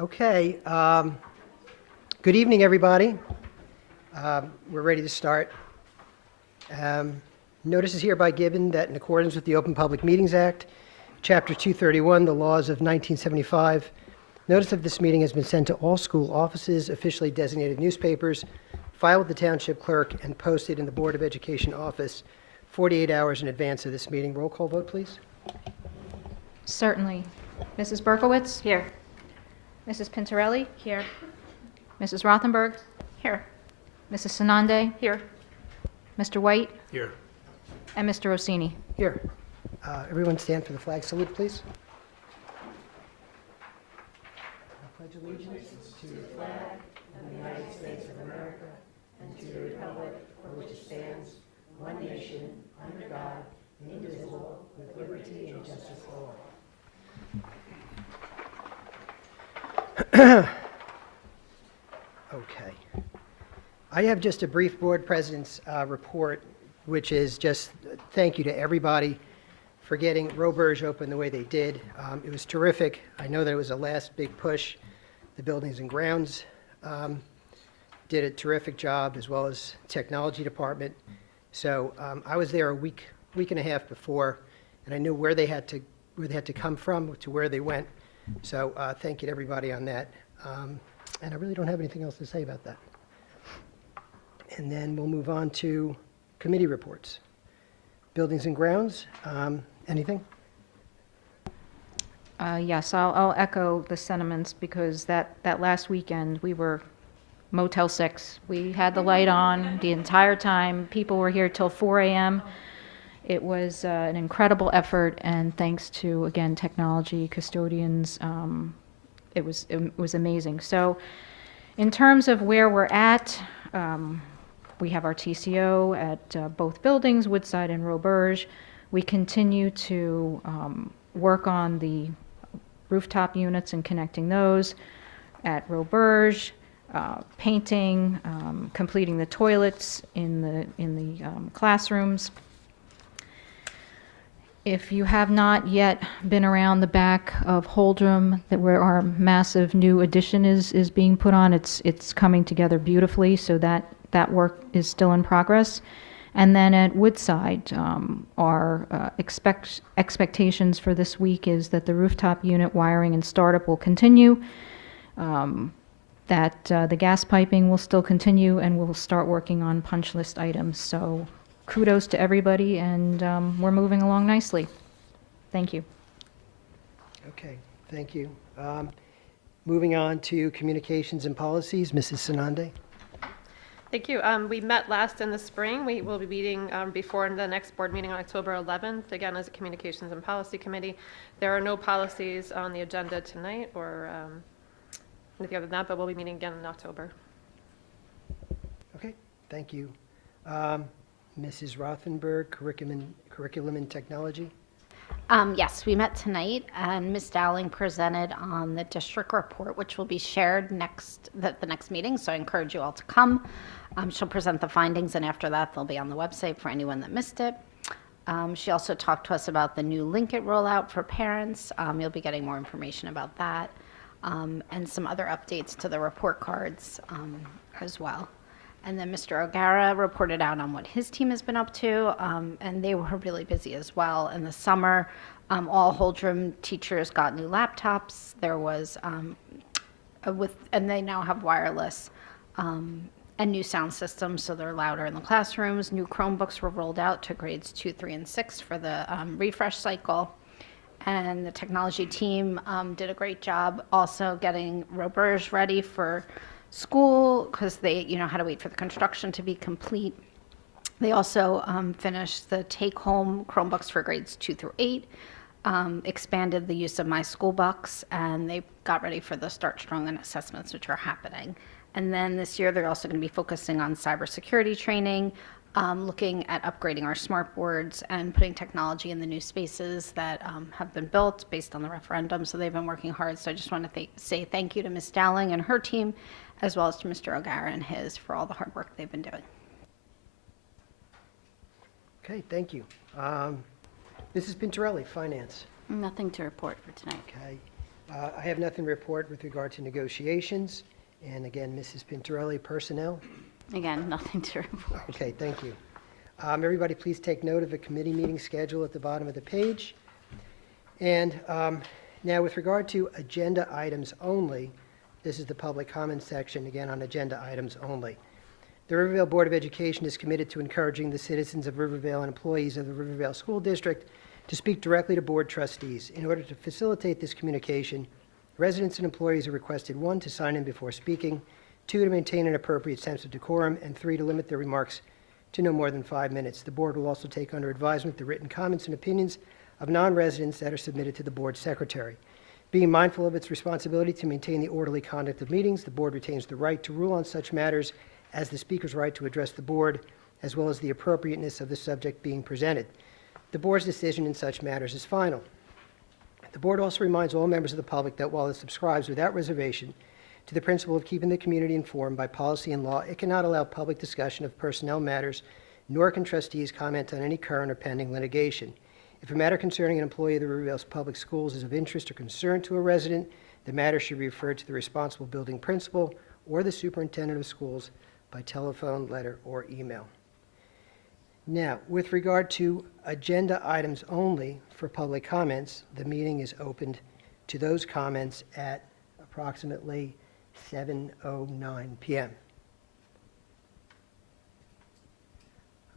Okay. Good evening, everybody. We're ready to start. Notice is hereby given that in accordance with the Open Public Meetings Act, Chapter 231, the laws of 1975, notice of this meeting has been sent to all school offices, officially designated newspapers, filed with the Township Clerk, and posted in the Board of Education office 48 hours in advance of this meeting. Roll call vote, please. Certainly. Mrs. Berkowitz? Here. Mrs. Pintarelli? Here. Mrs. Rothenberg? Here. Mrs. Sanande? Here. Mr. White? Here. And Mr. Rossini? Here. Everyone stand for the flag salute, please. I pledge allegiance to the flag of the United States of America and to the republic for which it stands, one nation, under God, indivisible, with liberty and justice for all. Okay. I have just a brief board president's report, which is just thank you to everybody for getting Roberge open the way they did. It was terrific. I know that it was a last big push. The Buildings and Grounds did a terrific job, as well as Technology Department. So I was there a week and a half before, and I knew where they had to come from to where they went. So thank you to everybody on that. And I really don't have anything else to say about that. And then we'll move on to committee reports. Buildings and Grounds, anything? Yes, I'll echo the sentiments because that last weekend we were Motel 6. We had the light on the entire time. People were here till 4 a.m. It was an incredible effort, and thanks to, again, technology, custodians, it was amazing. So in terms of where we're at, we have our TCO at both buildings, Woodside and Roberge. We continue to work on the rooftop units and connecting those at Roberge, painting, completing the toilets in the classrooms. If you have not yet been around the back of Holdrum, where our massive new addition is being put on, it's coming together beautifully, so that work is still in progress. And then at Woodside, our expectations for this week is that the rooftop unit wiring and startup will continue, that the gas piping will still continue, and we'll start working on punch list items. So kudos to everybody, and we're moving along nicely. Thank you. Okay, thank you. Moving on to communications and policies, Mrs. Sanande. Thank you. We met last in the spring. We will be meeting before the next board meeting on October 11th, again, as a Communications and Policy Committee. There are no policies on the agenda tonight or anything other than that, but we'll be meeting again in October. Okay, thank you. Mrs. Rothenberg, Curriculum and Technology. Yes, we met tonight, and Ms. Dowling presented on the district report, which will be shared the next meeting, so I encourage you all to come. She'll present the findings, and after that, they'll be on the website for anyone that missed it. She also talked to us about the new Linkit rollout for parents. You'll be getting more information about that, and some other updates to the report cards as well. And then Mr. O'Gara reported out on what his team has been up to, and they were really busy as well. In the summer, all Holdrum teachers got new laptops. There was, and they now have wireless and new sound systems, so they're louder in the classrooms. New Chromebooks were rolled out to grades 2, 3, and 6 for the refresh cycle. And the technology team did a great job also getting Roberge ready for school, because they had to wait for the construction to be complete. They also finished the take-home Chromebooks for grades 2 through 8, expanded the use of My School Bucks, and they got ready for the Start Strong and assessments, which are happening. And then this year, they're also going to be focusing on cybersecurity training, looking at upgrading our smart boards and putting technology in the new spaces that have been built based on the referendum. So they've been working hard. So I just want to say thank you to Ms. Dowling and her team, as well as to Mr. O'Gara and his, for all the hard work they've been doing. Okay, thank you. Mrs. Pintarelli, Finance. Nothing to report for tonight. Okay. I have nothing to report with regard to negotiations. And again, Mrs. Pintarelli, personnel. Again, nothing to report. Okay, thank you. Everybody, please take note of the committee meeting schedule at the bottom of the page. And now, with regard to agenda items only, this is the public comment section, again, on agenda items only. The Rivervale Board of Education is committed to encouraging the citizens of Rivervale and employees of the Rivervale School District to speak directly to board trustees. In order to facilitate this communication, residents and employees are requested, 1, to sign in before speaking, 2, to maintain an appropriate sense of decorum, and 3, to limit their remarks to no more than 5 minutes. The board will also take under advisement the written comments and opinions of non-residents that are submitted to the board secretary. Being mindful of its responsibility to maintain the orderly conduct of meetings, the board retains the right to rule on such matters as the speaker's right to address the board, as well as the appropriateness of the subject being presented. The board's decision in such matters is final. The board also reminds all members of the public that while it subscribes without reservation to the principle of keeping the community informed by policy and law, it cannot allow public discussion of personnel matters, nor can trustees comment on any current or pending litigation. If a matter concerning an employee of the Rivervale Public Schools is of interest or concern to a resident, the matter should be referred to the responsible building principal or the superintendent of schools by telephone, letter, or email. Now, with regard to agenda items only for public comments, the meeting is opened to those comments at approximately 7:09 p.m.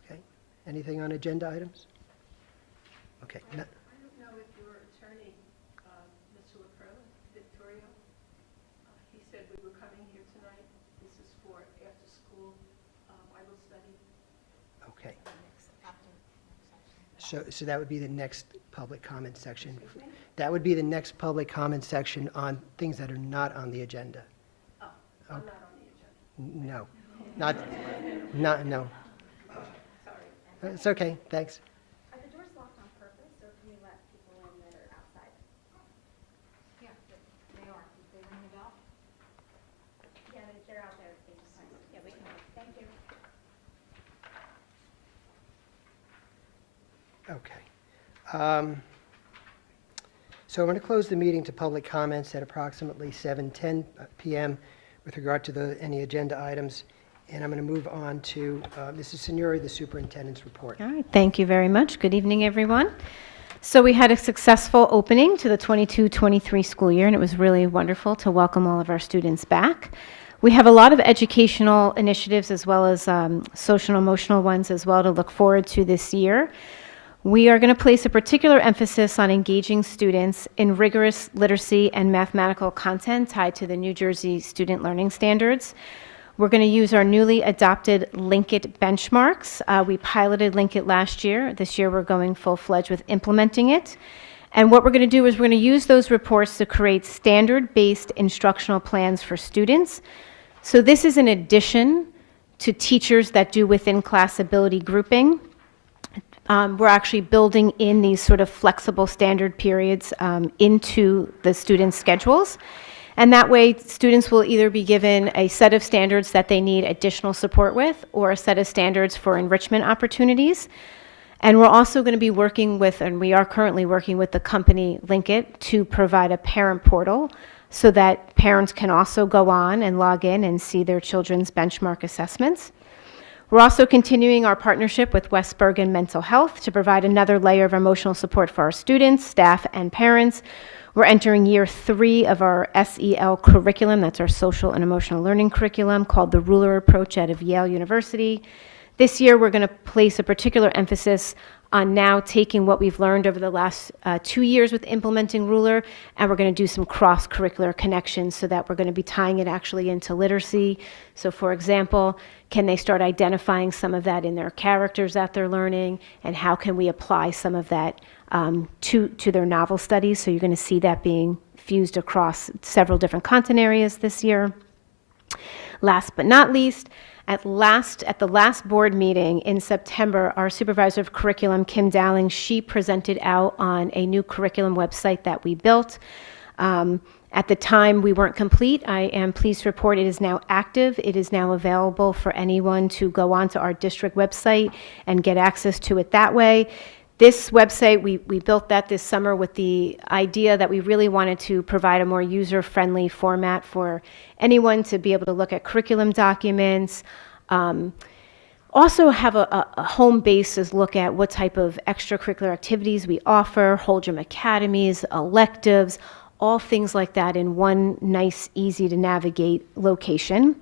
Okay, anything on agenda items? Okay. I don't know if your attorney, Mr. Victorio, he said we were coming here tonight. This is for after-school Bible study. Okay. So that would be the next public comment section. That would be the next public comment section on things that are not on the agenda. Oh, I'm not on the agenda. No, no. Sorry. It's okay, thanks. Are the doors locked on purpose, or can we let people in that are outside? Yeah, they are. Did they ring the bell? Yeah, they're out there. They just, yeah, we can, thank you. Okay. So I'm going to close the meeting to public comments at approximately 7:10 p.m. with regard to any agenda items. And I'm going to move on to Mrs. Signori, the superintendent's report. All right, thank you very much. Good evening, everyone. So we had a successful opening to the 22-23 school year, and it was really wonderful to welcome all of our students back. We have a lot of educational initiatives as well as social and emotional ones as well to look forward to this year. We are going to place a particular emphasis on engaging students in rigorous literacy and mathematical content tied to the New Jersey Student Learning Standards. We're going to use our newly adopted Linkit benchmarks. We piloted Linkit last year. This year we're going full-fledged with implementing it. And what we're going to do is we're going to use those reports to create standard-based instructional plans for students. So this is in addition to teachers that do within-class ability grouping. We're actually building in these sort of flexible standard periods into the students' schedules. And that way, students will either be given a set of standards that they need additional support with, or a set of standards for enrichment opportunities. And we're also going to be working with, and we are currently working with the company Linkit to provide a parent portal so that parents can also go on and log in and see their children's benchmark assessments. We're also continuing our partnership with West Bergen Mental Health to provide another layer of emotional support for our students, staff, and parents. We're entering year 3 of our SEL curriculum. That's our social and emotional learning curriculum called the Ruler Approach out of Yale University. This year, we're going to place a particular emphasis on now taking what we've learned over the last 2 years with implementing Ruler, and we're going to do some cross-curricular connections so that we're going to be tying it actually into literacy. So for example, can they start identifying some of that in their characters that they're learning, and how can we apply some of that to their novel studies? So you're going to see that being fused across several different content areas this year. Last but not least, at the last board meeting in September, our supervisor of curriculum, Kim Dowling, she presented out on a new curriculum website that we built. At the time, we weren't complete. I am pleased to report it is now active. It is now available for anyone to go onto our district website and get access to it that way. This website, we built that this summer with the idea that we really wanted to provide a more user-friendly format for anyone to be able to look at curriculum documents, also have a home basis look at what type of extracurricular activities we offer, Hold'em academies, electives, all things like that in one nice, easy to navigate location.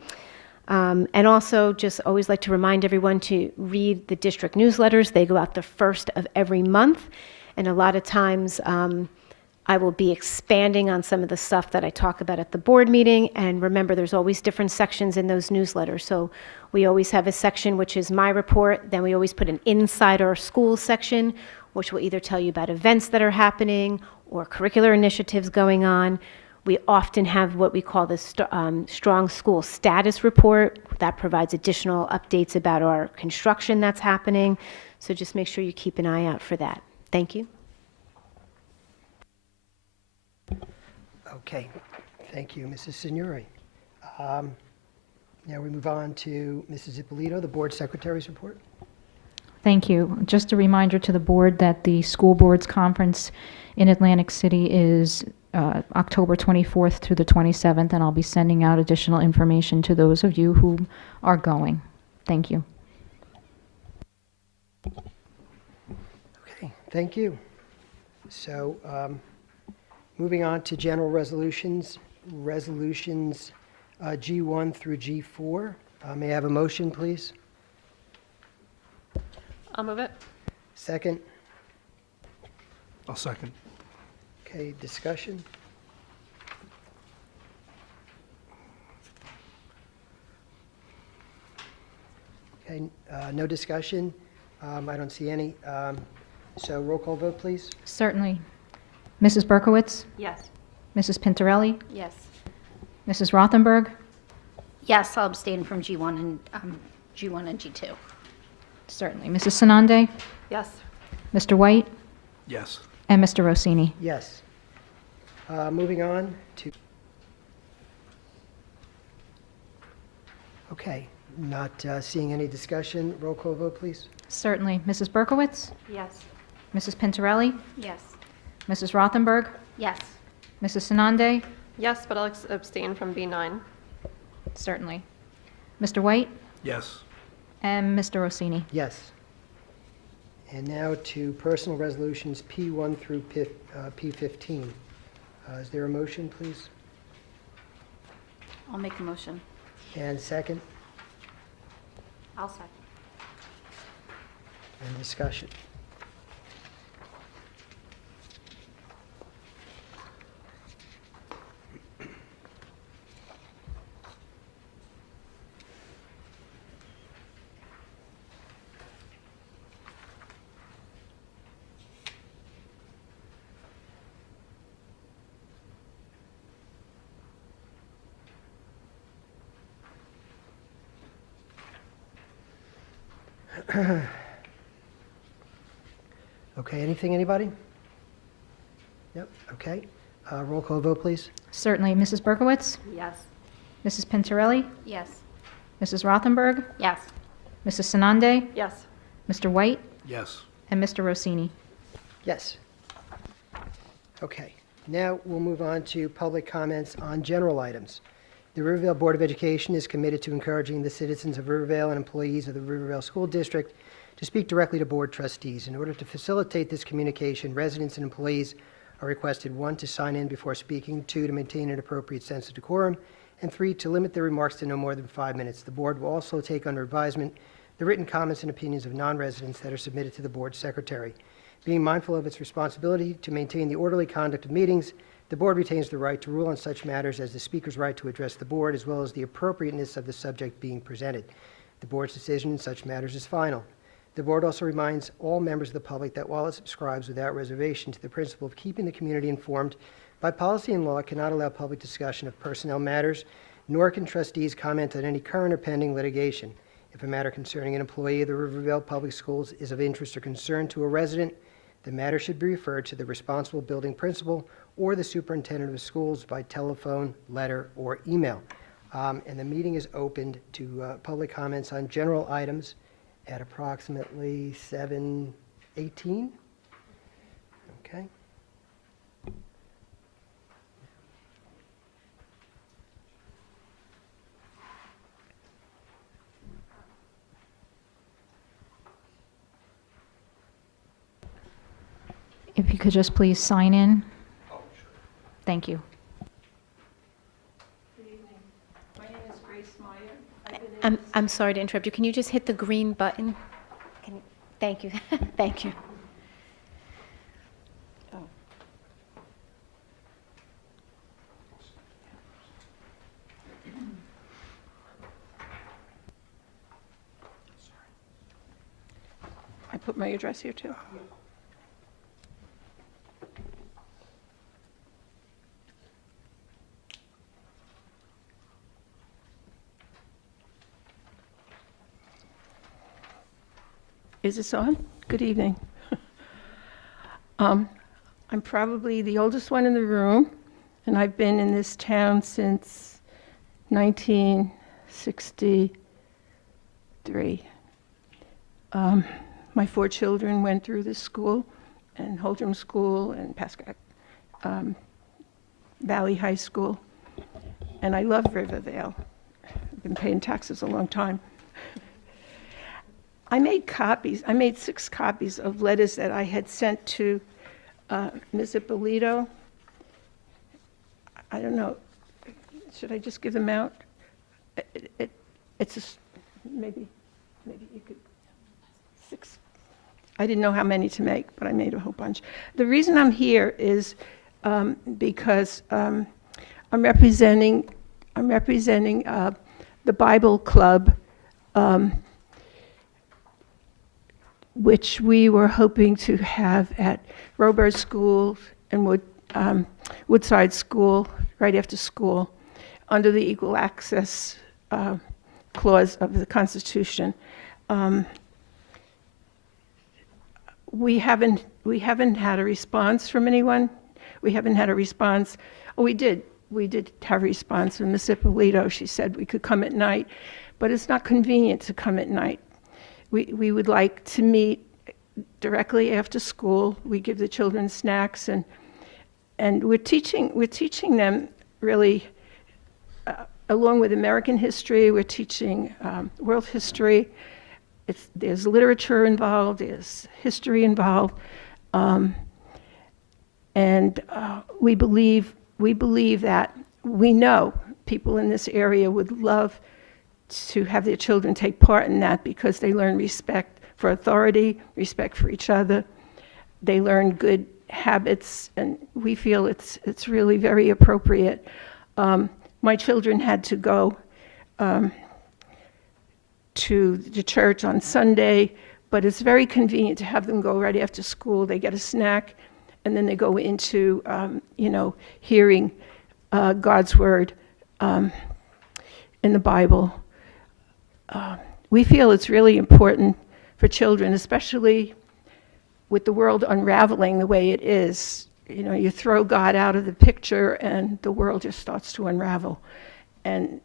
And also just always like to remind everyone to read the district newsletters. They go out the first of every month. And a lot of times I will be expanding on some of the stuff that I talk about at the board meeting. And remember, there's always different sections in those newsletters. So we always have a section which is my report. Then we always put an Inside Our School section, which will either tell you about events that are happening or curricular initiatives going on. We often have what we call the Strong School Status Report. That provides additional updates about our construction that's happening. So just make sure you keep an eye out for that. Thank you. Okay, thank you, Mrs. Signori. Now we move on to Mrs. Ippolito, the Board Secretary's report. Thank you. Just a reminder to the board that the school boards conference in Atlantic City is October 24th through the 27th, and I'll be sending out additional information to those of you who are going. Thank you. Okay, thank you. So, moving on to general resolutions, G1 through G4. May I have a motion, please? I'll move it. Second? I'll second. Okay, discussion? Okay, no discussion. I don't see any. So roll call vote, please. Certainly. Mrs. Berkowitz? Yes. Mrs. Pintorelli? Yes. Mrs. Rothenberg? Yes, I'll abstain from G1 and G2. Certainly. Mrs. Sanande? Yes. Mr. White? Yes. And Mr. Rossini? Yes. Moving on to, okay, not seeing any discussion. Roll call vote, please. Certainly. Mrs. Berkowitz? Yes. Mrs. Pintorelli? Yes. Mrs. Rothenberg? Yes. Mrs. Sanande? Yes, but I'll abstain from B9. Certainly. Mr. White? Yes. And Mr. Rossini? Yes. And now to personal resolutions P1 through P15. Is there a motion, please? I'll make a motion. And second? I'll second. And discussion. Okay, anything, anybody? Yep, okay. Roll call vote, please. Certainly. Mrs. Berkowitz? Yes. Mrs. Pintorelli? Yes. Mrs. Rothenberg? Yes. Mrs. Sanande? Yes. Mr. White? Yes. And Mr. Rossini? Yes. Okay, now we'll move on to public comments on general items. The Rivervale Board of Education is committed to encouraging the citizens of Rivervale and employees of the Rivervale School District to speak directly to board trustees. In order to facilitate this communication, residents and employees are requested, 1, to sign in before speaking, 2, to maintain an appropriate sense of decorum, and 3, to limit their remarks to no more than 5 minutes. The board will also take under advisement the written comments and opinions of non-residents that are submitted to the board secretary. Being mindful of its responsibility to maintain the orderly conduct of meetings, the board retains the right to rule on such matters as the speaker's right to address the board, as well as the appropriateness of the subject being presented. The board's decision in such matters is final. The board also reminds all members of the public that while it subscribes without reservation to the principle of keeping the community informed, by policy and law it cannot allow public discussion of personnel matters, nor can trustees comment on any current or pending litigation. If a matter concerning an employee of the Rivervale Public Schools is of interest or concern to a resident, the matter should be referred to the responsible building principal or the superintendent of schools by telephone, letter, or email. And the meeting is opened to public comments on general items at approximately 7:18. if you could just please sign in. Thank you. Good evening. My name is Grace Meyer. I've been in I'm sorry to interrupt you. Can you just hit the green button? Thank you. Thank you. I put my address here too. Is this on? Good evening. I'm probably the oldest one in the room, and I've been in this town since 1963. My 4 children went through this school, and Holdrum School and Pascack Valley High School, and I love Rivervale. I've been paying taxes a long time. I made copies. I made 6 copies of letters that I had sent to Ms. Ippolito. I don't know. Should I just give them out? It's maybe you could 6. I didn't know how many to make, but I made a whole bunch. The reason I'm here is because I'm representing the Bible Club, which we were hoping to have at Roburge School and Woodside School right after school under the Equal Access Clause of the Constitution. We haven't had a response from anyone. We haven't had a response. Oh, we did have a response from Ms. Ippolito. She said we could come at night, but it's not convenient to come at night. We would like to meet directly after school. We give the children snacks, and we're teaching them really, along with American history, we're teaching world history. There's literature involved, there's history involved, and we believe that we know people in this area would love to have their children take part in that because they learn respect for authority, respect for each other. They learn good habits, and we feel it's really very appropriate. My children had to go to the church on Sunday, but it's very convenient to have them go right after school. They get a snack, and then they go into, hearing God's word in the Bible. We feel it's really important for children, especially with the world unraveling the way it is. You throw God out of the picture and the world just starts to unravel. And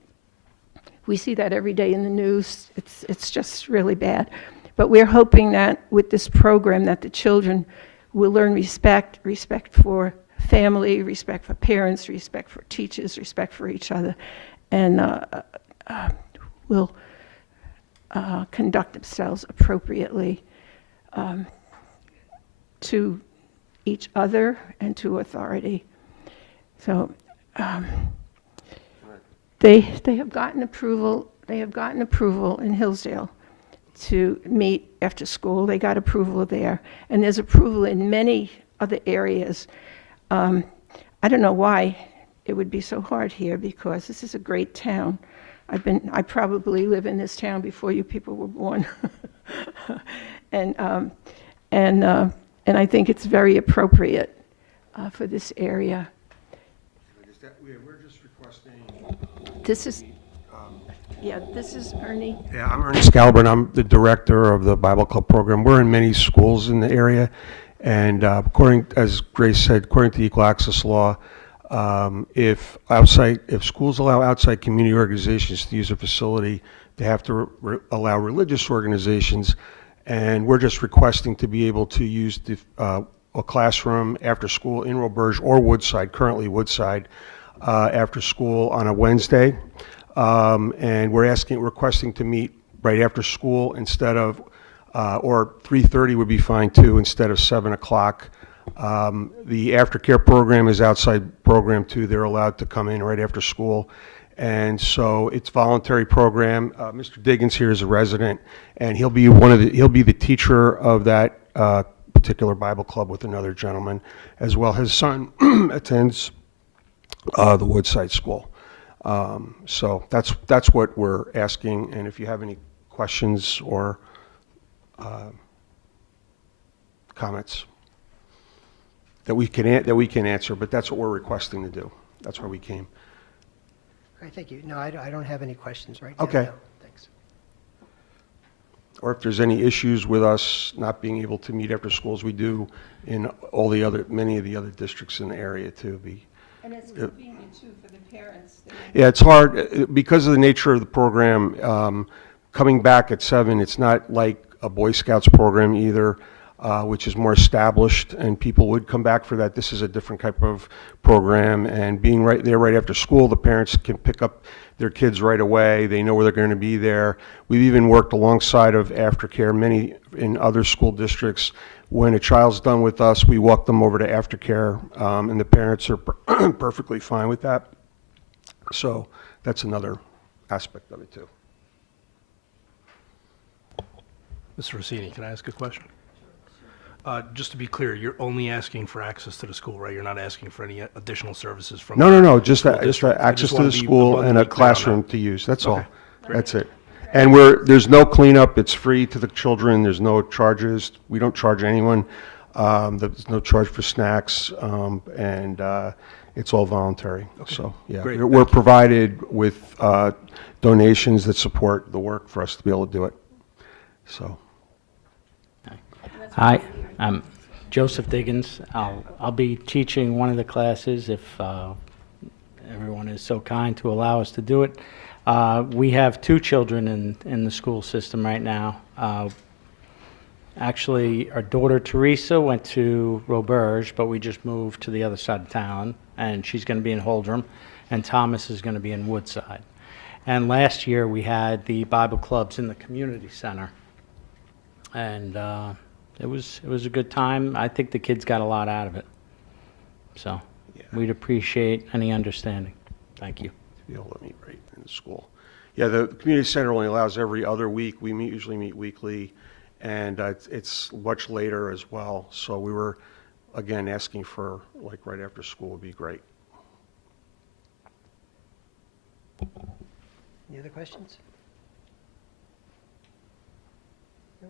we see that every day in the news. It's just really bad. But we're hoping that with this program that the children will learn respect for family, respect for parents, respect for teachers, respect for each other, and will conduct themselves appropriately to each other and to authority. So they have gotten approval. They have gotten approval in Hillsdale to meet after school. They got approval there, and there's approval in many other areas. I don't know why it would be so hard here, because this is a great town. I probably live in this town before you people were born, and I think it's very appropriate for this area. We're just requesting. This is Ernie. Yeah, I'm Ernie Scalburn. I'm the director of the Bible Club program. We're in many schools in the area, and as Grace said, according to the Equal Access Law, if schools allow outside community organizations to use a facility, they have to allow religious organizations, and we're just requesting to be able to use a classroom after school in Roburge or Woodside, currently Woodside, after school on a Wednesday. And we're requesting to meet right after school instead of, or 3:30 would be fine too, instead of 7 o'clock The aftercare program is outside program too. They're allowed to come in right after school. And so it's voluntary program. Mr. Diggins here is a resident, and he'll be he'll be the teacher of that particular Bible club with another gentleman, as well. His son attends the Woodside School. So that's what we're asking, and if you have any questions or comments that we can answer, but that's what we're requesting to do. That's why we came. All right, thank you. No, I don't have any questions right now. Okay. No, thanks. Or if there's any issues with us not being able to meet after schools, we do in many of the other districts in the area too. And it's convenient too for the parents. Yeah, it's hard because of the nature of the program. Coming back at 7, it's not like a Boy Scouts program either, which is more established, and people would come back for that. This is a different type of program, and being right there right after school, the parents can pick up their kids right away. They know where they're going to be there. We've even worked alongside of aftercare many in other school districts. When a child's done with us, we walk them over to aftercare, and the parents are perfectly fine with that. So that's another aspect of it too. Mr. Rossini, can I ask a question? Just to be clear, you're only asking for access to the school, right? You're not asking for any additional services from? No, just school just district? I access just to wanna the be school and a abundantly clear on classroom that. to use, that's all. Okay, great. That's it. And there's no cleanup, it's free to the children, there's no charges, we don't charge anyone. There's no charge for snacks, and it's all voluntary. So, yeah, Great, we're thank you. provided with donations that support the work for us to be able to do it. So, Hi, I'm Joseph Diggins. I'll be teaching one of the classes if everyone is so kind to allow us to do it. We have 2 children in the school system right now. Actually, our daughter Teresa went to Roberge, but we just moved to the other side of town, and she's going to be in Holdrum, and Thomas is going to be in Woodside. And last year we had the Bible clubs in the community center, and it was a good time. I think the kids got a lot out of it. So we'd appreciate any understanding. Thank you. to be able to meet right in the school. Yeah, the community center only allows every other week. We usually meet weekly, and it's much later as well. So we were, again, asking for, like, right after school would be great. Any other questions? No?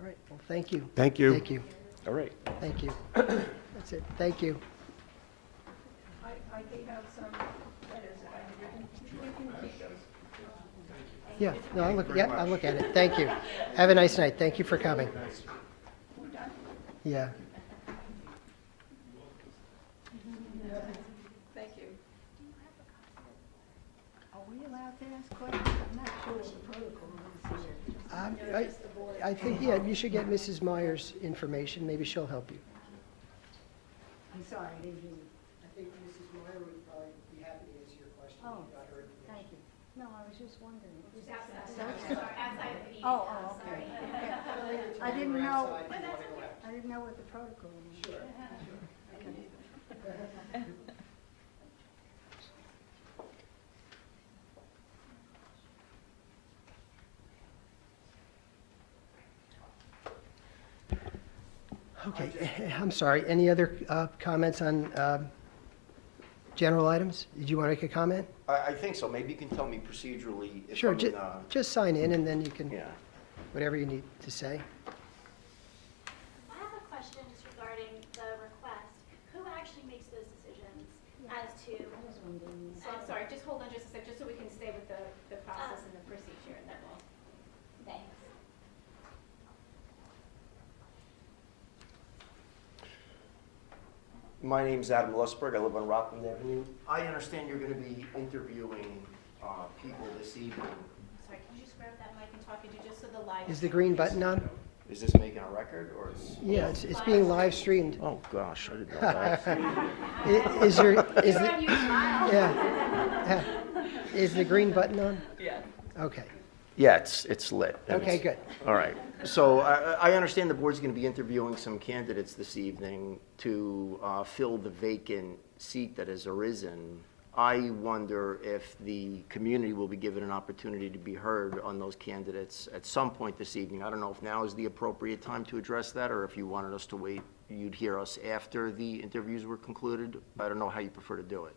All right, well, thank you. Thank you. Thank you. All right. Thank you. That's it. Thank you. I think have some letters that I've written. You can keep those. Yeah, no, I'll look at it. Thank you. Have a nice night. Thank you for coming. Yeah. Thank you. Are we allowed to ask questions? I'm not sure what the protocol is here. I think, yeah, you should get Mrs. Meyer's information. Maybe she'll help you. I'm sorry, I didn't hear you. I think Mrs. Meyer would probably be happy to answer your question. Oh, thank you. No, I was just wondering. Is this outside? Oh, okay. I didn't know what the protocol was. Sure. Okay, I'm sorry. Any other comments on general items? Did you want to make a comment? I think so. Maybe you can tell me procedurally if Sure, I'm in, just sign in and then you can, yeah. whatever you need to say. I have a question regarding the request. Who actually makes those decisions as to? So I'm sorry, just hold on just a sec, just so we can stay with the process and the procedure, and then we'll. Thanks. My name's Adam Lusberg. I live on Rockland Avenue. I understand you're going to be interviewing people this evening. Sorry, can you just grab that mic and talk into just so the live. Is the green button on? Is this making a record or? Yeah, it's being live streamed. Oh gosh, I didn't know that. Is yeah. Is the green button on? Yeah. Okay. Yeah, it's lit. and Okay, it's- good. All right. So I understand the board's going to be interviewing some candidates this evening to fill the vacant seat that has arisen. I wonder if the community will be given an opportunity to be heard on those candidates at some point this evening. I don't know if now is the appropriate time to address that, or if you wanted us to wait, you'd hear us after the interviews were concluded. I don't know how you prefer to do it.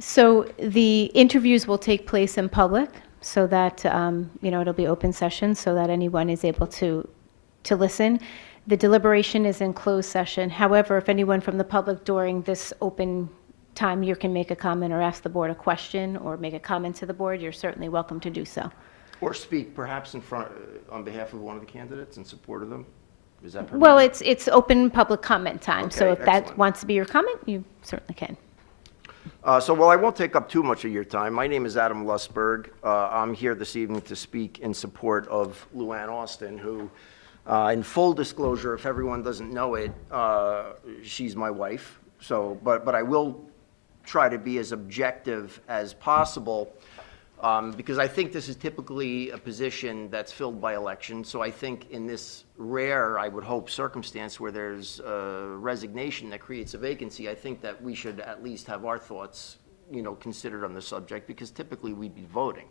So the interviews will take place in public, so that, it'll be open session, so that anyone is able to listen. The deliberation is in closed session. However, if anyone from the public during this open time, you can make a comment or ask the board a question or make a comment to the board, you're certainly welcome to do so. Or speak perhaps in front, on behalf of one of the candidates in support of them? Is that permitted? Well, it's open public comment time, so Okay, if that excellent. wants to be your comment, you certainly can. While I won't take up too much of your time, my name is Adam Lusberg. I'm here this evening to speak in support of Luann Austin, who, in full disclosure, if everyone doesn't know it, she's my wife. But I will try to be as objective as possible, because I think this is typically a position that's filled by election. So I think in this rare, I would hope, circumstance where there's a resignation that creates a vacancy, I think that we should at least have our thoughts, considered on the subject, because typically we'd be voting.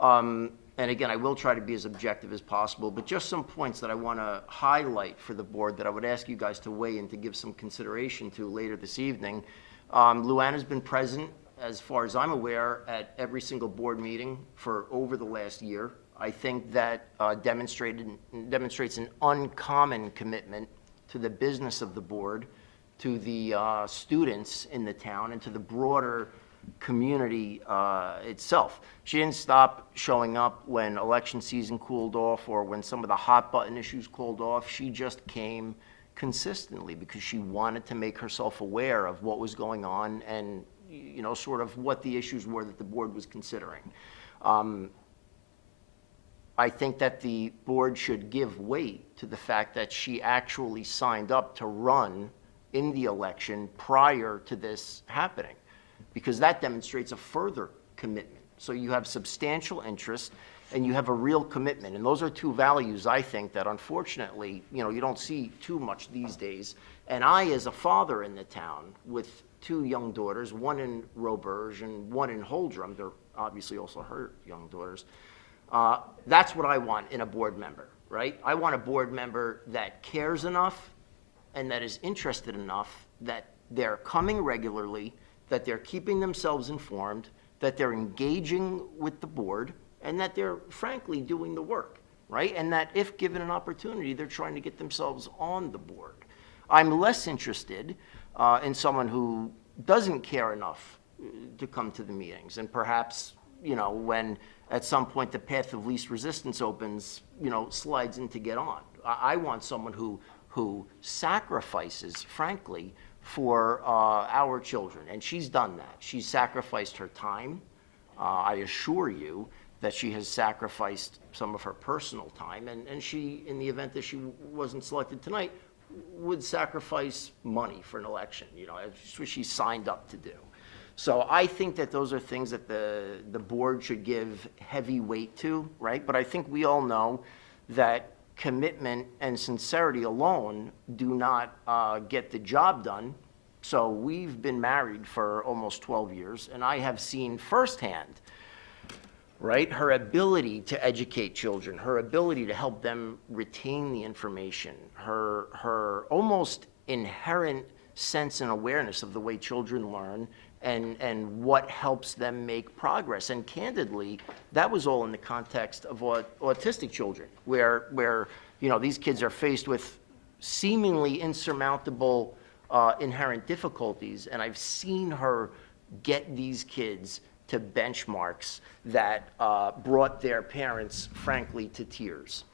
And again, I will try to be as objective as possible, but just some points that I want to highlight for the board that I would ask you guys to weigh in to give some consideration to later this evening. Luann has been present, as far as I'm aware, at every single board meeting for over the last year. I think that demonstrates an uncommon commitment to the business of the board, to the students in the town, and to the broader community itself. She didn't stop showing up when election season cooled off or when some of the hot button issues cooled off. She just came consistently because she wanted to make herself aware of what was going on and sort of what the issues were that the board was considering. I think that the board should give weight to the fact that she actually signed up to run in the election prior to this happening, because that demonstrates a further commitment. So you have substantial interest and you have a real commitment. And those are two values, I think, that unfortunately, you don't see too much these days. And I, as a father in the town with two young daughters, one in Roberge and one in Holdrum, they're obviously also her young daughters, that's what I want in a board member, right? I want a board member that cares enough and that is interested enough that they're coming regularly, that they're keeping themselves informed, that they're engaging with the board, and that they're frankly doing the work, right? And that if given an opportunity, they're trying to get themselves on the board. I'm less interested in someone who doesn't care enough to come to the meetings, and perhaps, when at some point the path of least resistance opens, slides in to get on. I want someone who sacrifices, frankly, for our children, and she's done that. She's sacrificed her time. I assure you that she has sacrificed some of her personal time, and she, in the event that she wasn't selected tonight, would sacrifice money for an election. It's what she signed up to do. So I think that those are things that the board should give heavy weight to, right? But I think we all know that commitment and sincerity alone do not get the job done. So we've been married for almost 12 years, and I have seen firsthand, right, her ability to educate children, her ability to help them retain the information, her almost inherent sense and awareness of the way children learn and what helps them make progress. And candidly, that was all in the context of autistic children, where these kids are faced with seemingly insurmountable inherent difficulties, and I've seen her get these kids to benchmarks that brought their parents, frankly, to tears.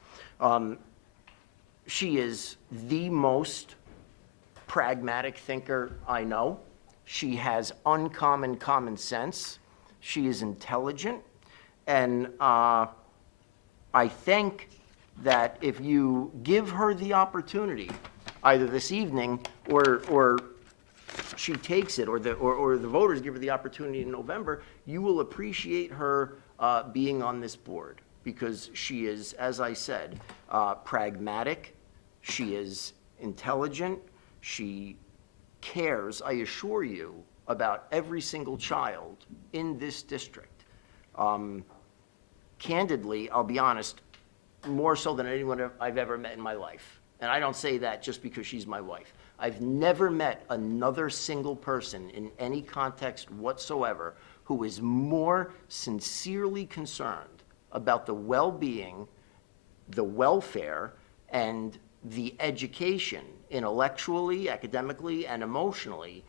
She is the most pragmatic thinker I know. She has uncommon common sense. She is intelligent, and I think that if you give her the opportunity, either this evening or she takes it, or the voters give her the opportunity in November, you will appreciate her being on this board, because she is, as I said, pragmatic, she is intelligent, she cares, I assure you, about every single child in this district. Candidly, I'll be honest, more so than anyone I've ever met in my life. And I don't say that just because she's my wife. I've never met another single person in any context whatsoever who is more sincerely concerned about the well-being, the welfare, and the education, intellectually, academically, and emotionally,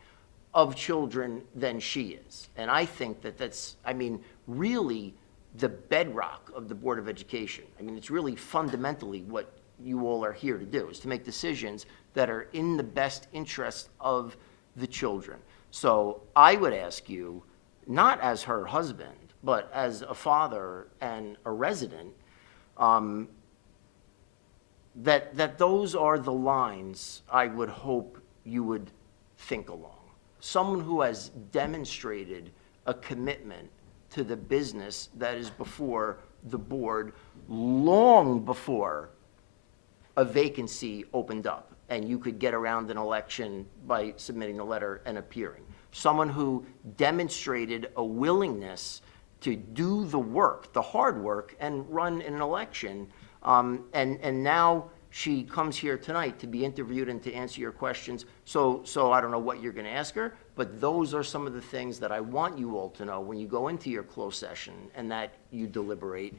of children than she is. And I think that that's, I mean, really the bedrock of the Board of Education. I mean, it's really fundamentally what you all are here to do, is to make decisions that are in the best interest of the children. So I would ask you, not as her husband, but as a father and a resident, that those are the lines I would hope you would think along. Someone who has demonstrated a commitment to the business that is before the board long before a vacancy opened up and you could get around an election by submitting a letter and appearing. Someone who demonstrated a willingness to do the work, the hard work, and run an election. And now she comes here tonight to be interviewed and to answer your questions. So I don't know what you're going to ask her, but those are some of the things that I want you all to know when you go into your closed session and that you deliberate.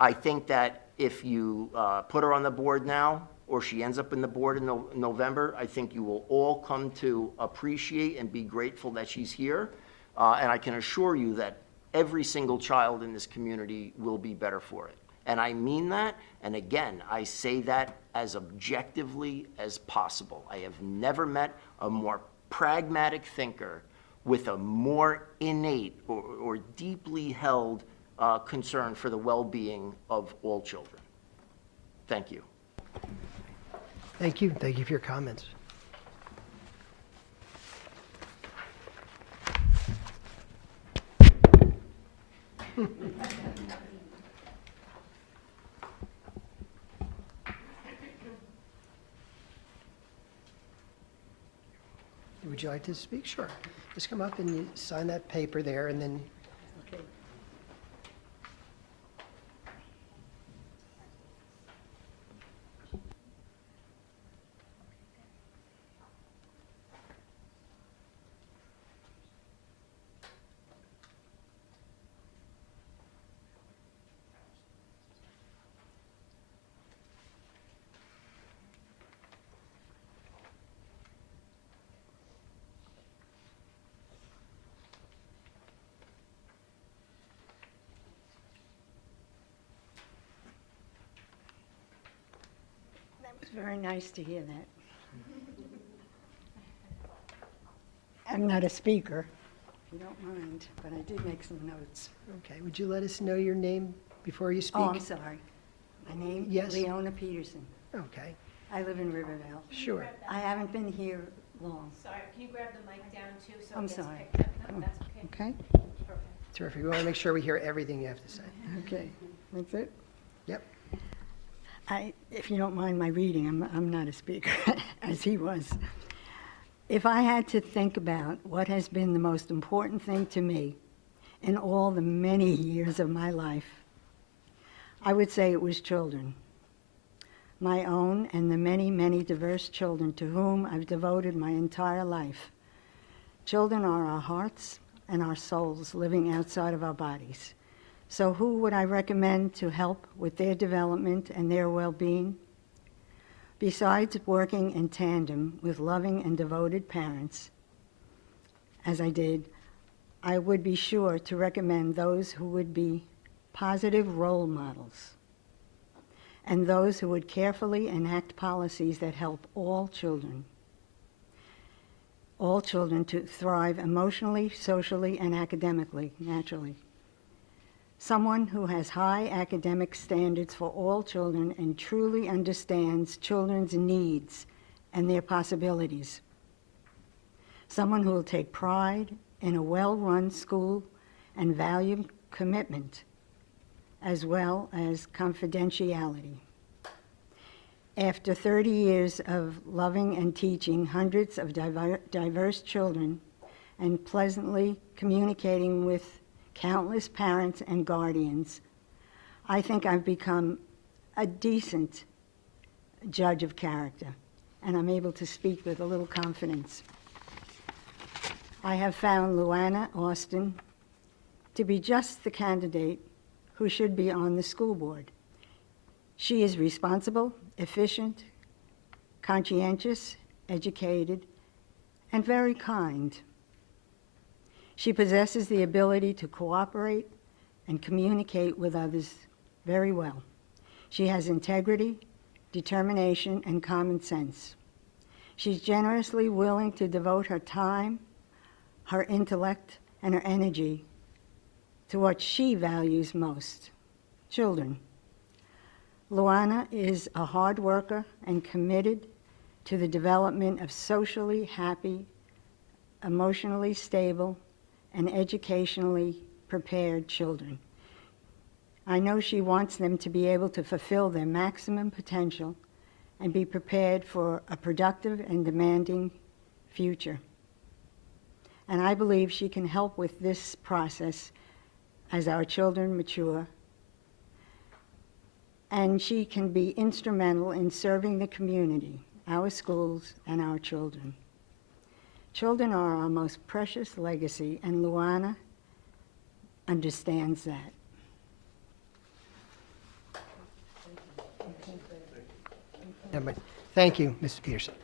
I think that if you put her on the board now, or she ends up in the board in November, I think you will all come to appreciate and be grateful that she's here. And I can assure you that every single child in this community will be better for it. And I mean that, and again, I say that as objectively as possible. I have never met a more pragmatic thinker with a more innate or deeply held concern for the well-being of all children. Thank you. Thank you. Thank you for your comments. Would you like to speak? Sure. Just come up and you sign that paper there, and then. Okay. It's very nice to hear that. I'm not a speaker, if you don't mind, but I did make some notes. Okay. Would you let us know your name before you speak? Oh, I'm sorry. My name? Yes. Leona Peterson. Okay. I live in Riverdale. Sure. I haven't been here long. Sorry, can you grab the mic down too so I'm it gets sorry. picked up? No, that's okay. Okay? Terrific. We want to make sure we hear everything you have to say. Okay. That's it? Yep. If you don't mind my reading, I'm not a speaker, as he was. If I had to think about what has been the most important thing to me in all the many years of my life, I would say it was children. My own and the many, many diverse children to whom I've devoted my entire life. Children are our hearts and our souls living outside of our bodies. So who would I recommend to help with their development and their well-being? Besides working in tandem with loving and devoted parents, as I did, I would be sure to recommend those who would be positive role models and those who would carefully enact policies that help all children to thrive emotionally, socially, and academically, naturally. Someone who has high academic standards for all children and truly understands children's needs and their possibilities. Someone who will take pride in a well-run school and value commitment, as well as confidentiality. After 30 years of loving and teaching hundreds of diverse children and pleasantly communicating with countless parents and guardians, I think I've become a decent judge of character, and I'm able to speak with a little confidence. I have found Luana Austin to be just the candidate who should be on the school board. She is responsible, efficient, conscientious, educated, and very kind. She possesses the ability to cooperate and communicate with others very well. She has integrity, determination, and common sense. She's generously willing to devote her time, her intellect, and her energy to what she values most, children. Luana is a hard worker and committed to the development of socially happy, emotionally stable, and educationally prepared children. I know she wants them to be able to fulfill their maximum potential and be prepared for a productive and demanding future. And I believe she can help with this process as our children mature. And she can be instrumental in serving the community, our schools, and our children. Children are our most precious legacy, and Luana understands that. Thank you, Mrs. Peterson.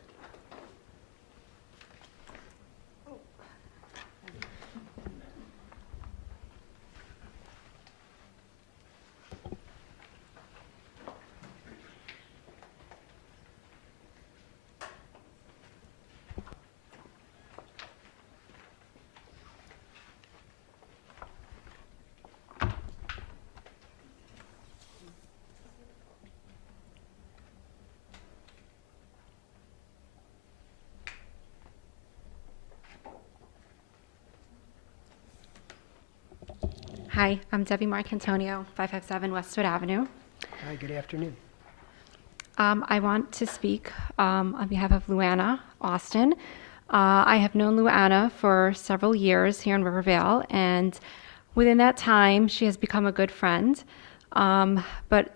Hi, I'm Debbie Marcantonio, 557 Westwood Avenue. Hi, good afternoon. I want to speak on behalf of Luana Austin. I have known Luana for several years here in Rivervale, and within that time, she has become a good friend. But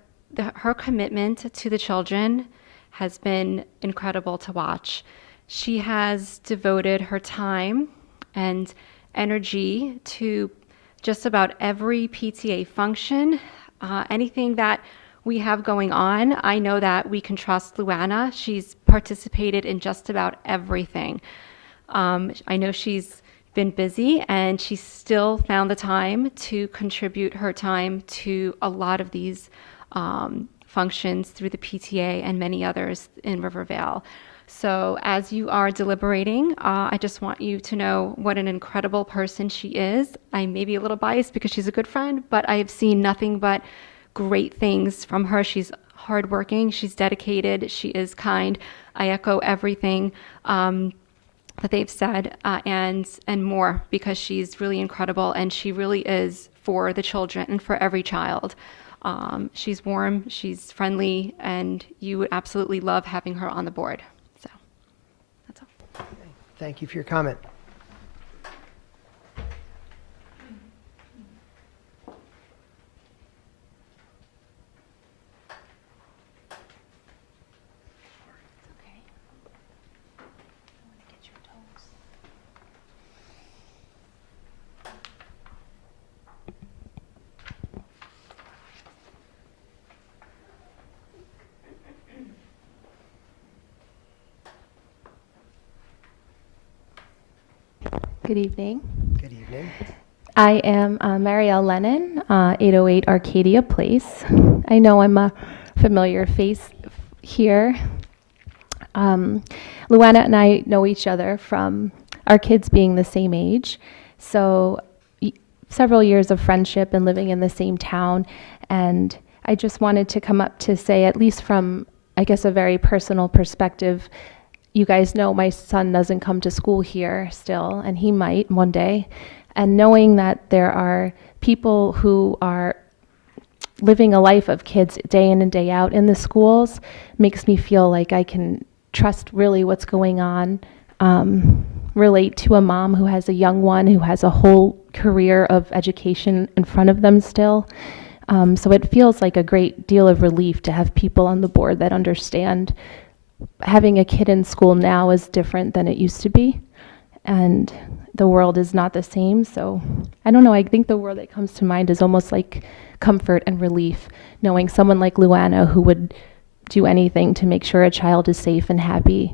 her commitment to the children has been incredible to watch. She has devoted her time and energy to just about every PTA function, anything that we have going on. I know that we can trust Luana. She's participated in just about everything. I know she's been busy, and she's still found the time to contribute her time to a lot of these functions through the PTA and many others in Rivervale. So as you are deliberating, I just want you to know what an incredible person she is. I may be a little biased because she's a good friend, but I have seen nothing but great things from her. She's hardworking, she's dedicated, she is kind. I echo everything that they've said and more, because she's really incredible, and she really is for the children and for every child. She's warm, she's friendly, and you would absolutely love having her on the board. That's all. Thank you for your comment. Good evening. Good evening. I am Marielle Lennon, 808 Arcadia Place. I know I'm a familiar face here. Luana and I know each other from our kids being the same age. So several years of friendship and living in the same town. And I just wanted to come up to say, at least from, I guess, a very personal perspective, you guys know my son doesn't come to school here still, and he might one day. And knowing that there are people who are living a life of kids day in and day out in the schools makes me feel like I can trust really what's going on, relate to a mom who has a young one who has a whole career of education in front of them still. So it feels like a great deal of relief to have people on the board that understand having a kid in school now is different than it used to be, and the world is not the same. So I don't know, I think the word that comes to mind is almost like comfort and relief, knowing someone like Luana who would do anything to make sure a child is safe and happy.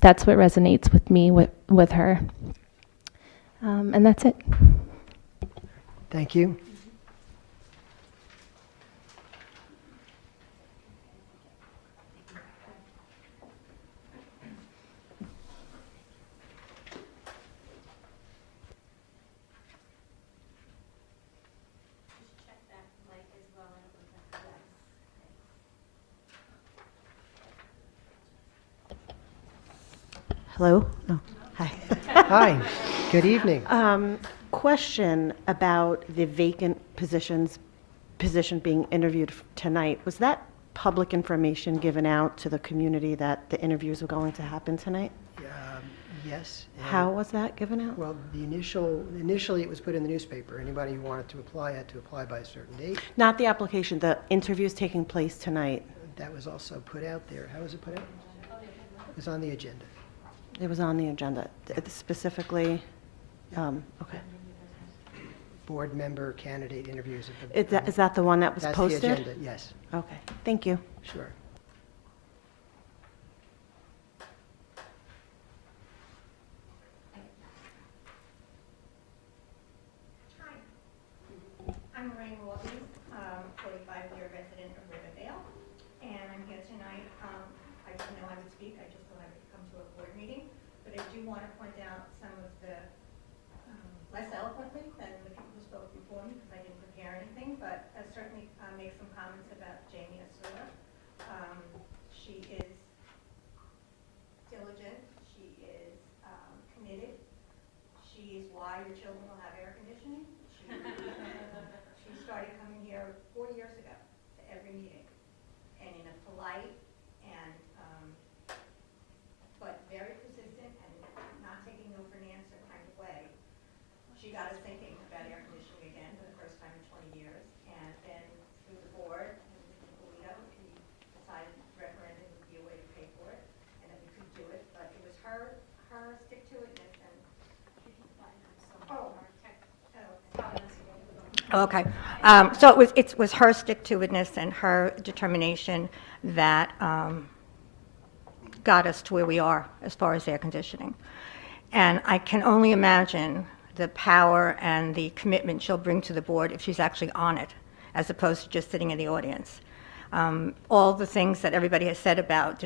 That's what resonates with me with her. And that's it. Thank you. Hello? Oh, hi. Hi, good evening. Question about the vacant position being interviewed tonight. Was that public information given out to the community that the interviews were going to happen tonight? Yes. and- How was that given out? Well, initially it was put in the newspaper. Anybody who wanted to apply had to apply by a certain date. Not the application, the interviews taking place tonight. That was also put out there. How was it put out? It was on the agenda. It was on the agenda, specifically, okay. Board member candidate interviews. Is that the one that was That's posted? the agenda, yes, Okay, thank you. sure. I'm Lorraine Walters, 45-year resident of Riverdale, and I'm here tonight. I didn't know I would speak, I just thought I would come to a board meeting, but I do want to point out some of the, less eloquently than the people who spoke before me, because I didn't prepare anything, but certainly make some comments about Jamie Asura. She is diligent, she is committed, she is why your children will have air conditioning. She started coming here 4 years ago to every meeting, and in a polite and but very persistent and not taking no for an answer kind of way. She got us thinking about air conditioning again for the first time in 20 years, and then through the board and Mr. Polito, we decided referendum would be a way to pay for it, and that we could do it. But it was her stick-to-itness and Okay. So it was her stick-to-itness and her determination that got us to where we are as far as air conditioning. And I can only imagine the power and the commitment she'll bring to the board if she's actually on it, as opposed to just sitting in the audience. All the things that everybody has said about,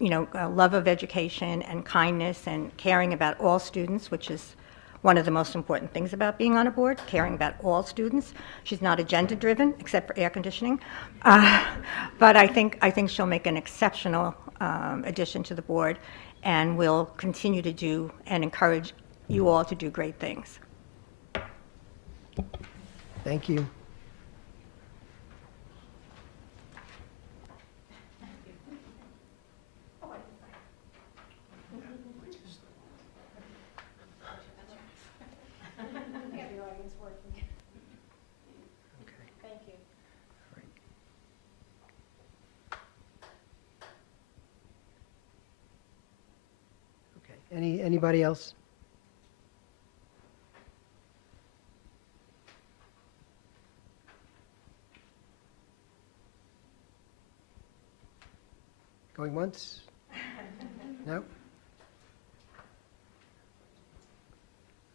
love of education and kindness and caring about all students, which is one of the most important things about being on a board, caring about all students. She's not agenda-driven, except for air conditioning. But I think she'll make an exceptional addition to the board, and will continue to do and encourage you all to do great things. Thank you. Thank you. Okay. Anybody else? Going once? No?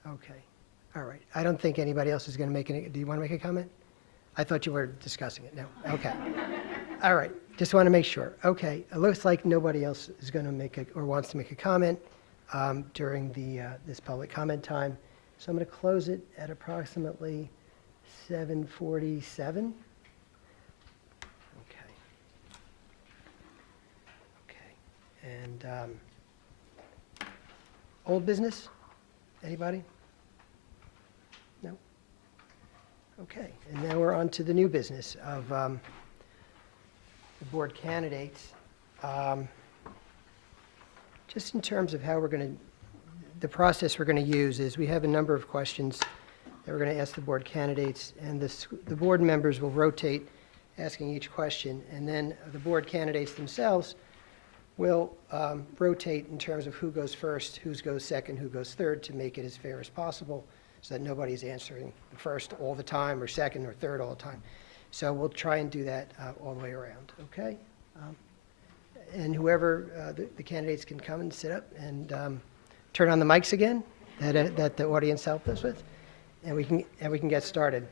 Okay. All right. I don't think anybody else is going to make any. Do you want to make a comment? I thought you were discussing it. No. Okay. All right. Just want to make sure. Okay. It looks like nobody else is going to make or wants to make a comment during this public comment time. So I'm going to close it at approximately 7:47. Okay. Okay. And old business? Anybody? No? Okay, and now we're on to the new business of the board candidates. Just in terms of how we're going to, the process we're going to use is we have a number of questions that we're going to ask the board candidates, and the board members will rotate asking each question, and then the board candidates themselves will rotate in terms of who goes first, who goes second, who goes third, to make it as fair as possible so that nobody's answering first all the time or second or third all the time. So we'll try and do that all the way around, okay? And whoever, the candidates can come and sit up and turn on the mics again that the audience helped us with, and we can get started.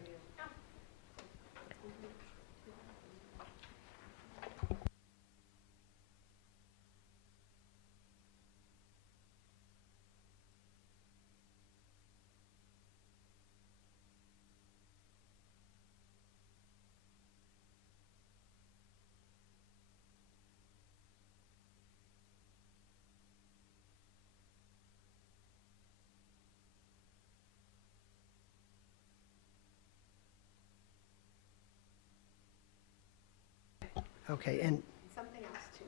Okay, and Something else too.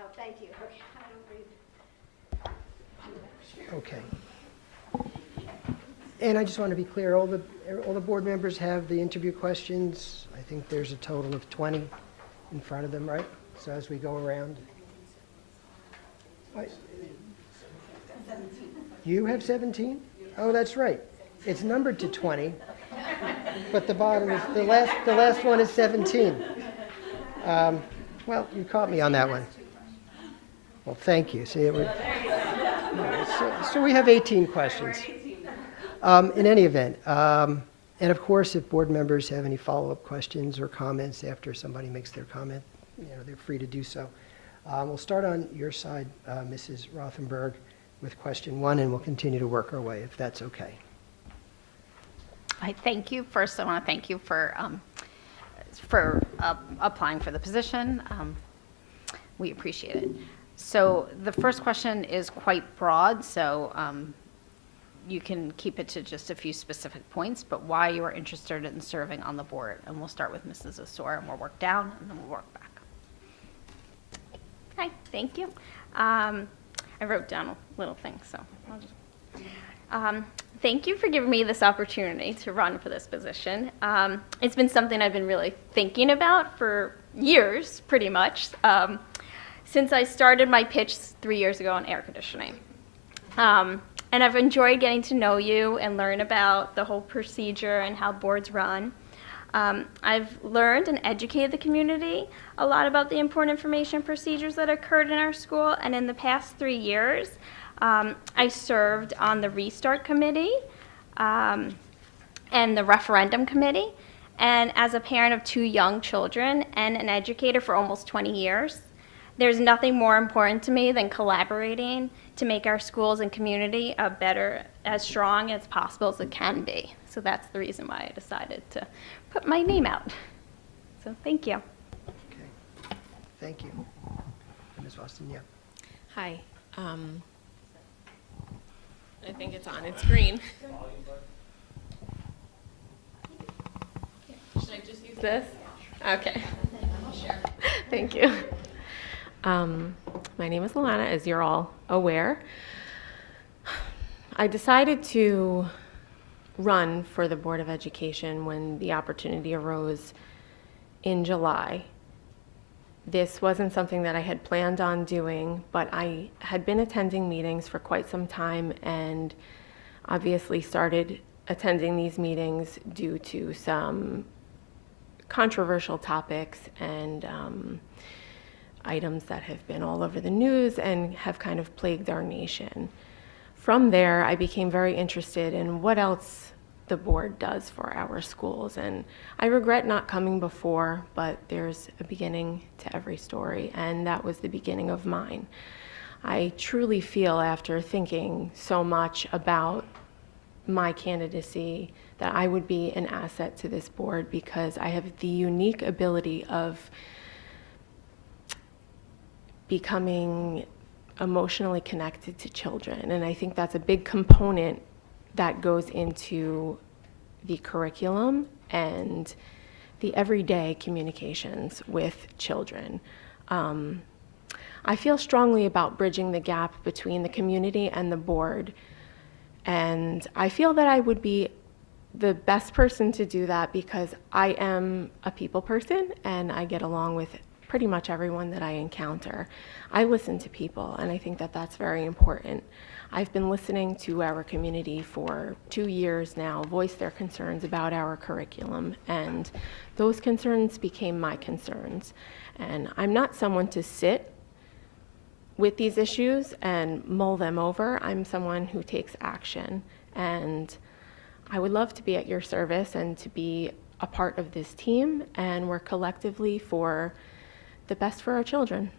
Oh, thank you. Okay, okay. And I just want to be clear, all the board members have the interview questions. I think there's a total of 20 in front of them, right? So as we go around. You have 17? Oh, that's right. It's numbered to 20, but the bottom is, the last one is 17. Well, you caught me on that one. Well, thank you. See, so we have 18 questions. In any event, and of course, if board members have any follow-up questions or comments after somebody makes their comment, they're free to do so. We'll start on your side, Mrs. Rothenberg, with question 1, and we'll continue to work our way, if that's okay. I thank you. First, I want to thank you for applying for the position. We appreciate it. So the first question is quite broad, so you can keep it to just a few specific points, but why you are interested in serving on the board. And we'll start with Mrs. Osor, and we'll work down, and then we'll work back. Okay, thank you. I wrote down a little thing, so I'll just... Thank you for giving me this opportunity to run for this position. It's been something I've been really thinking about for years, pretty much, since I started my pitch 3 years ago on air conditioning. And I've enjoyed getting to know you and learn about the whole procedure and how boards run. I've learned and educated the community a lot about the important information procedures that occurred in our school, and in the past 3 years, I served on the Restart Committee and the Referendum Committee, and as a parent of 2 young children and an educator for almost 20 years, there's nothing more important to me than collaborating to make our schools and community better, as strong as possible as it can be. So that's the reason why I decided to put my name out. So thank you. Okay, thank you. Ms. Austin, yeah. Hi. I think it's on. It's green. Should I just use this? Okay. Thank you. My name is Alana, as you're all aware. I decided to run for the Board of Education when the opportunity arose in July. This wasn't something that I had planned on doing, but I had been attending meetings for quite some time and obviously started attending these meetings due to some controversial topics and items that have been all over the news and have kind of plagued our nation. From there, I became very interested in what else the board does for our schools, and I regret not coming before, but there's a beginning to every story, and that was the beginning of mine. I truly feel, after thinking so much about my candidacy, that I would be an asset to this board because I have the unique ability of becoming emotionally connected to children. And I think that's a big component that goes into the curriculum and the everyday communications with children. I feel strongly about bridging the gap between the community and the board, and I feel that I would be the best person to do that because I am a people person and I get along with pretty much everyone that I encounter. I listen to people, and I think that that's very important. I've been listening to our community for 2 years now voice their concerns about our curriculum, and those concerns became my concerns. And I'm not someone to sit with these issues and mull them over. I'm someone who takes action, and I would love to be at your service and to be a part of this team and work collectively for the best for our children.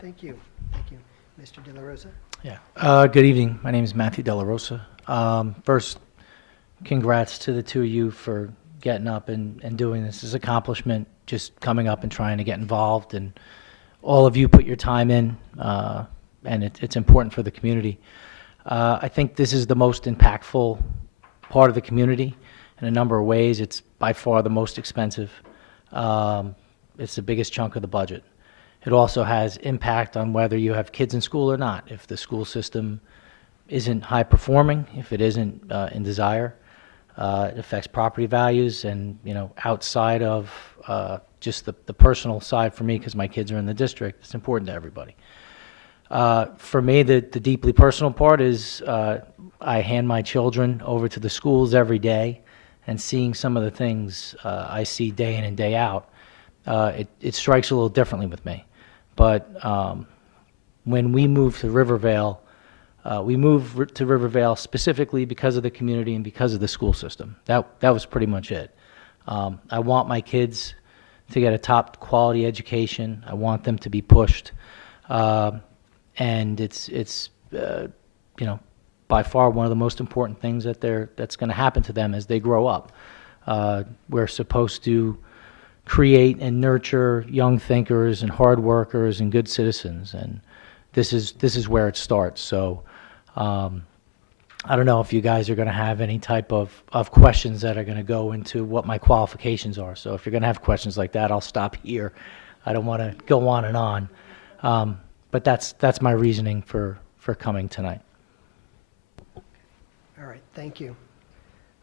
Thank you. Thank you. Mr. De La Rosa? Yeah. Good evening. My name is Matthew De La Rosa. First, congrats to the two of you for getting up and doing this accomplishment, just coming up and trying to get involved. And all of you put your time in, and it's important for the community. I think this is the most impactful part of the community in a number of ways. It's by far the most expensive. It's the biggest chunk of the budget. It also has impact on whether you have kids in school or not. If the school system isn't high performing, if it isn't in desire, it affects property values. And outside of just the personal side for me, because my kids are in the district, it's important to everybody. For me, the deeply personal part is I hand my children over to the schools every day, and seeing some of the things I see day in and day out, it strikes a little differently with me. But when we moved to Rivervale, we moved to Rivervale specifically because of the community and because of the school system. That was pretty much it. I want my kids to get a top quality education. I want them to be pushed. And it's by far one of the most important things that's going to happen to them as they grow up. We're supposed to create and nurture young thinkers and hard workers and good citizens, and this is where it starts. So I don't know if you guys are going to have any type of questions that are going to go into what my qualifications are. So if you're going to have questions like that, I'll stop here. I don't want to go on and on. But that's my reasoning for coming tonight. All right, thank you.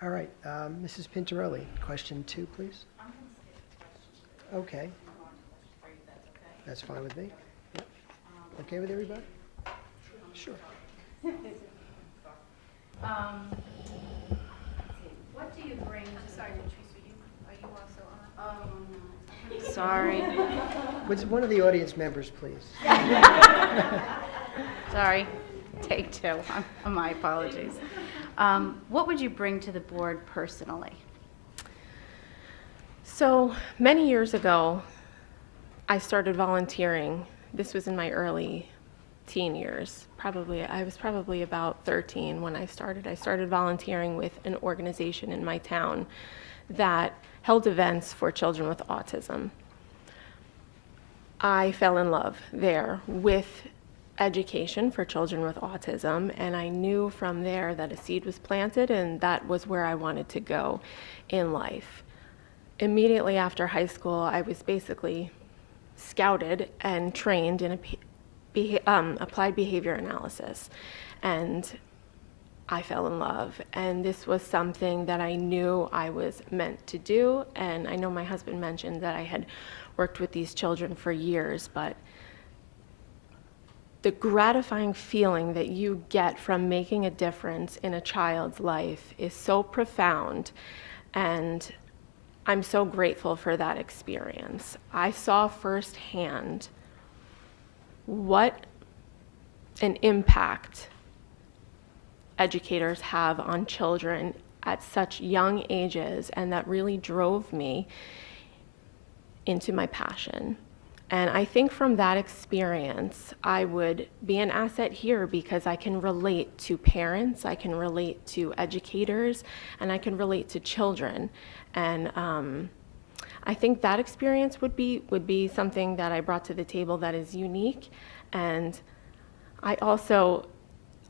All right, Mrs. Pintarelli, question 2, please. Okay. That's fine with me. Yep. Okay with everybody? Sure. What do you bring? Sorry, Latrice, are you also on? Sorry. Would one of the audience members, please? Sorry. Take 2. My apologies. What would you bring to the board personally? So many years ago, I started volunteering. This was in my early teen years. I was probably about 13 when I started. I started volunteering with an organization in my town that held events for children with autism. I fell in love there with education for children with autism, and I knew from there that a seed was planted, and that was where I wanted to go in life. Immediately after high school, I was basically scouted and trained in applied behavior analysis, and I fell in love. And this was something that I knew I was meant to do, and I know my husband mentioned that I had worked with these children for years, but the gratifying feeling that you get from making a difference in a child's life is so profound, and I'm so grateful for that experience. I saw firsthand what an impact educators have on children at such young ages, and that really drove me into my passion. And I think from that experience, I would be an asset here because I can relate to parents, I can relate to educators, and I can relate to children. And I think that experience would be something that I brought to the table that is unique. And I also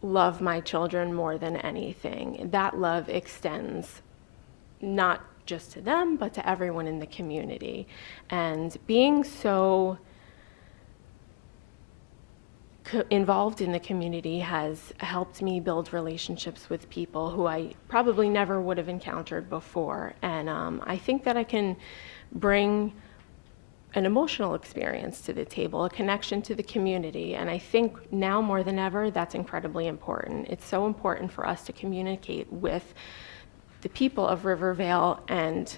love my children more than anything. That love extends not just to them, but to everyone in the community. And being so involved in the community has helped me build relationships with people who I probably never would have encountered before. And I think that I can bring an emotional experience to the table, a connection to the community. And I think now more than ever, that's incredibly important. It's so important for us to communicate with the people of Rivervale and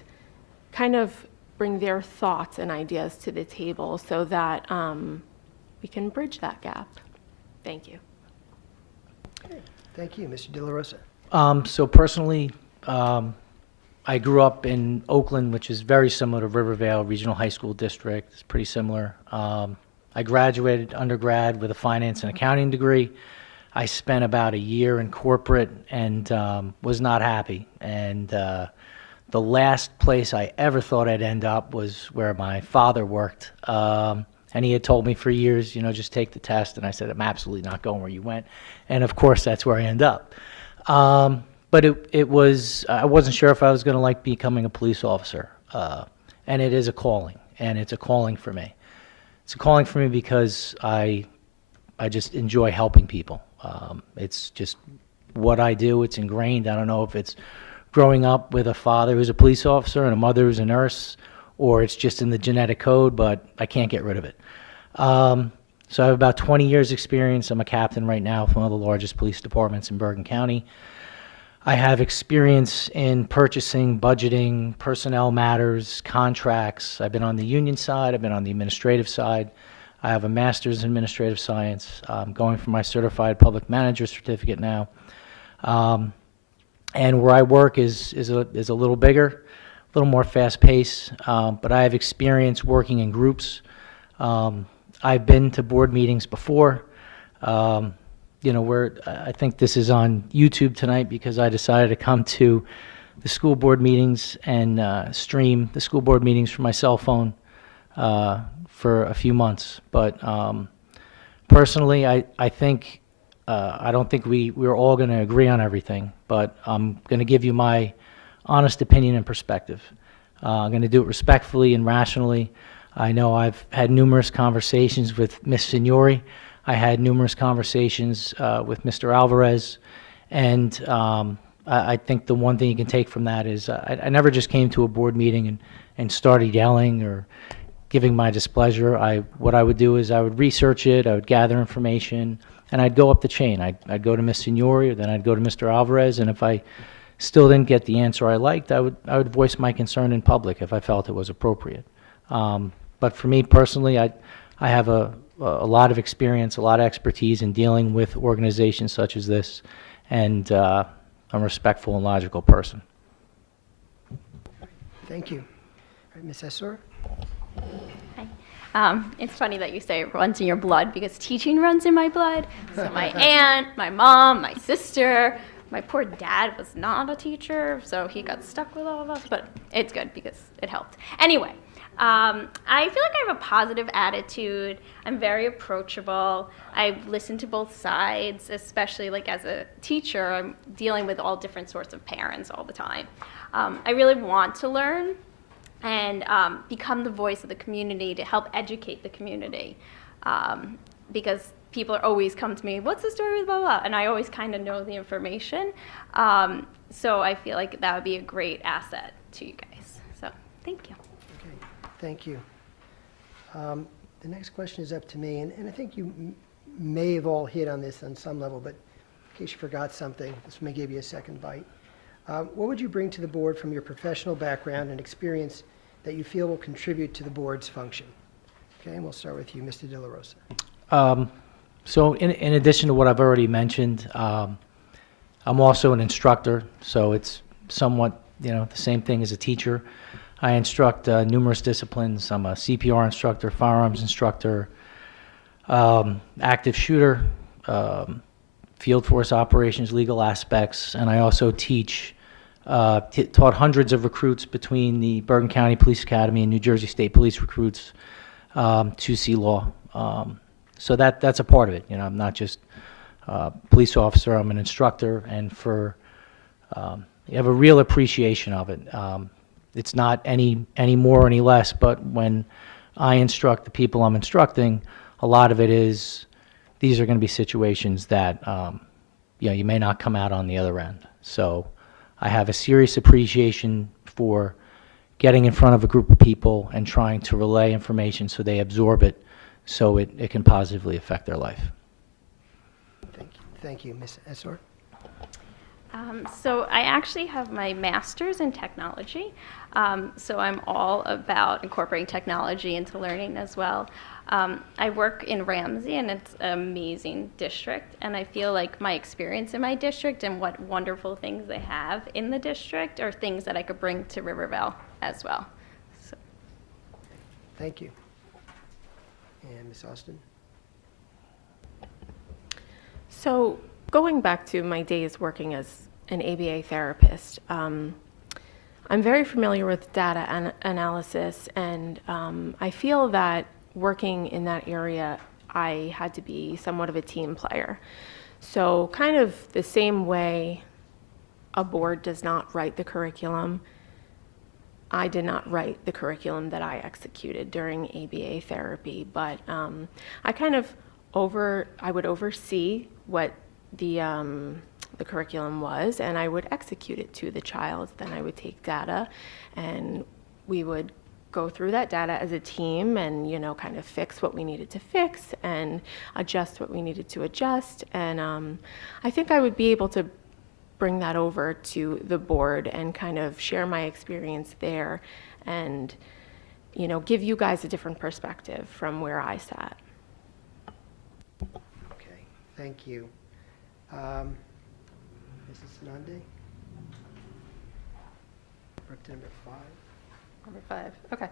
kind of bring their thoughts and ideas to the table so that we can bridge that gap. Thank you. Thank you, Mr. De La Rosa. So personally, I grew up in Oakland, which is very similar to Rivervale Regional High School District. It's pretty similar. I graduated undergrad with a finance and accounting degree. I spent about a year in corporate and was not happy. And the last place I ever thought I'd end up was where my father worked. And he had told me for years, you know, just take the test. And I said, I'm absolutely not going where you went. And of course, that's where I end up. But it was, I wasn't sure if I was going to like becoming a police officer. And it is a calling, and it's a calling for me. It's a calling for me because I just enjoy helping people. It's just what I do. It's ingrained. I don't know if it's growing up with a father who's a police officer and a mother who's a nurse, or it's just in the genetic code, but I can't get rid of it. So I have about 20 years experience. I'm a captain right now for one of the largest police departments in Bergen County. I have experience in purchasing, budgeting, personnel matters, contracts. I've been on the union side. I've been on the administrative side. I have a master's in administrative science. I'm going for my certified public manager certificate now. And where I work is a little bigger, a little more fast-paced, but I have experience working in groups. I've been to board meetings before. You know, I think this is on YouTube tonight because I decided to come to the school board meetings and stream the school board meetings from my cell phone for a few months. But personally, I think I don't think we're all going to agree on everything, but I'm going to give you my honest opinion and perspective. I'm going to do it respectfully and rationally. I know I've had numerous conversations with Ms. Signori. I had numerous conversations with Mr. Alvarez, and I think the one thing you can take from that is I never just came to a board meeting and started yelling or giving my displeasure. What I would do is I would research it, I would gather information, and I'd go up the chain. I'd go to Ms. Signori, or then I'd go to Mr. Alvarez, and if I still didn't get the answer I liked, I would voice my concern in public if I felt it was appropriate. But for me personally, I have a lot of experience, a lot of expertise in dealing with organizations such as this, and I'm a respectful and logical person. Thank you. All right, Ms. Essor? It's funny that you say it runs in your blood because teaching runs in my blood. So my aunt, my mom, my sister, my poor dad was not a teacher, so he got stuck with all of us, but it's good because it helped. Anyway, I feel like I have a positive attitude. I'm very approachable. I've listened to both sides, especially like as a teacher, I'm dealing with all different sorts of parents all the time. I really want to learn and become the voice of the community to help educate the community because people are always come to me, what's the story with blah, blah, and I always kind of know the information. So I feel like that would be a great asset to you guys. So thank you. Thank you. The next question is up to me, and I think you may have all hit on this on some level, but in case you forgot something, this may give you a second bite. What would you bring to the board from your professional background and experience that you feel will contribute to the board's function? Okay, and we'll start with you, Mr. De La Rosa. So in addition to what I've already mentioned, I'm also an instructor, so it's somewhat, you know, the same thing as a teacher. I instruct numerous disciplines. I'm a CPR instructor, firearms instructor, active shooter, field force operations, legal aspects, and I also teach taught hundreds of recruits between the Bergen County Police Academy and New Jersey State Police recruits to sea law. So that's a part of it. I'm not just a police officer, I'm an instructor, and you have a real appreciation of it. It's not any more or any less, but when I instruct the people I'm instructing, a lot of it is these are going to be situations that you may not come out on the other end. So I have a serious appreciation for getting in front of a group of people and trying to relay information so they absorb it so it can positively affect their life. Thank you, Ms. Essor. So I actually have my master's in technology. So I'm all about incorporating technology into learning as well. I work in Ramsey, and it's an amazing district. And I feel like my experience in my district and what wonderful things they have in the district are things that I could bring to Rivervale as well. So. Thank you. And Ms. Austin? So going back to my days working as an ABA therapist, I'm very familiar with data analysis, and I feel that working in that area, I had to be somewhat of a team player. So kind of the same way a board does not write the curriculum, I did not write the curriculum that I executed during ABA therapy, but I would oversee what the curriculum was, and I would execute it to the child. Then I would take data, and we would go through that data as a team and, kind of fix what we needed to fix and adjust what we needed to adjust. And I think I would be able to bring that over to the board and kind of share my experience there and, give you guys a different perspective from where I sat. Okay, thank you. Mrs. Nande? Number 5. Number 5, okay.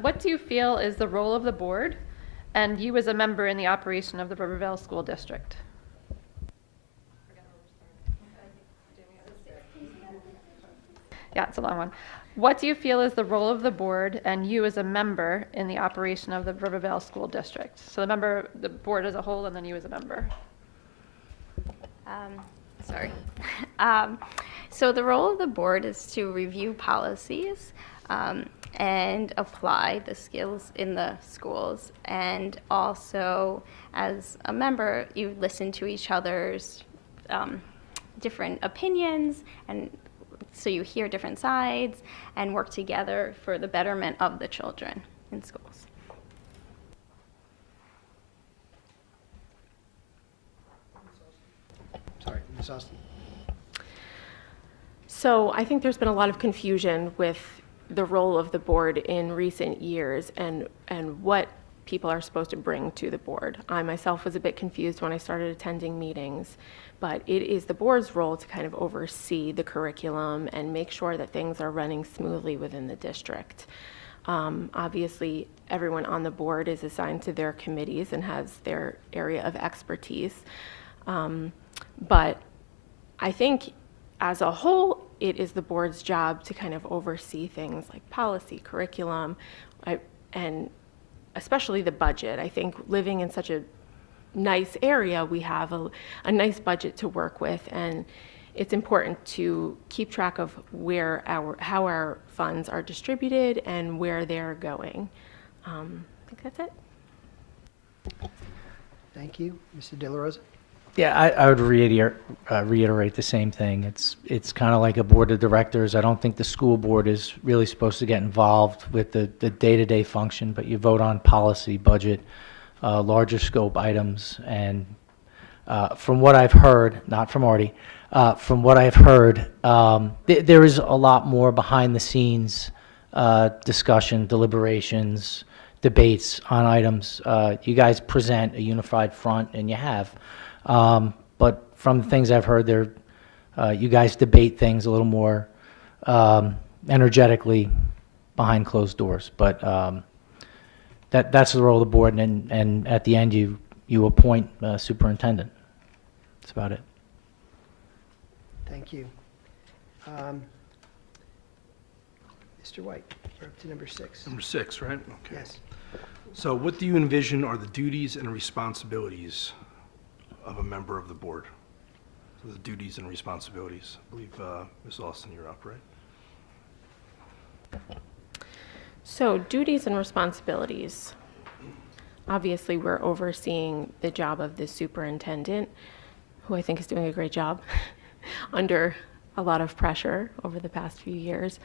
What do you feel is the role of the board and you as a member in the operation of the Rivervale School District? Yeah, it's a long one. What do you feel is the role of the board and you as a member in the operation of the Rivervale School District? So the board as a whole, and then you as a member. Sorry. So the role of the board is to review policies and apply the skills in the schools. And also, as a member, you listen to each other's different opinions, and so you hear different sides and work together for the betterment of the children in schools. Sorry, Ms. Austin. So I think there's been a lot of confusion with the role of the board in recent years and what people are supposed to bring to the board. I myself was a bit confused when I started attending meetings, but it is the board's role to kind of oversee the curriculum and make sure that things are running smoothly within the district. Obviously, everyone on the board is assigned to their committees and has their area of expertise. But I think as a whole, it is the board's job to kind of oversee things like policy, curriculum, and especially the budget. I think living in such a nice area, we have a nice budget to work with, and it's important to keep track of how our funds are distributed and where they're going. I think that's it. Thank you. Mr. De La Rosa? Yeah, I would reiterate the same thing. It's kind of like a board of directors. I don't think the school board is really supposed to get involved with the day-to-day function, but you vote on policy, budget, larger scope items, and from what I've heard, not from Artie, from what I've heard, there is a lot more behind the scenes discussion, deliberations, debates on items. You guys present a unified front, and you have. But from the things I've heard, you guys debate things a little more energetically behind closed doors. But that's the role of the board, and at the end, you appoint a superintendent. That's about it. Thank you. Mr. White, we're up to number 6. Number 6, right? Okay. Yes. So what do you envision are the duties and responsibilities of a member of the board? So the duties and responsibilities. I believe, Ms. Austin, you're up, right? So duties and responsibilities. Obviously, we're overseeing the job of the superintendent, who I think is doing a great job under a lot of pressure over the past few years.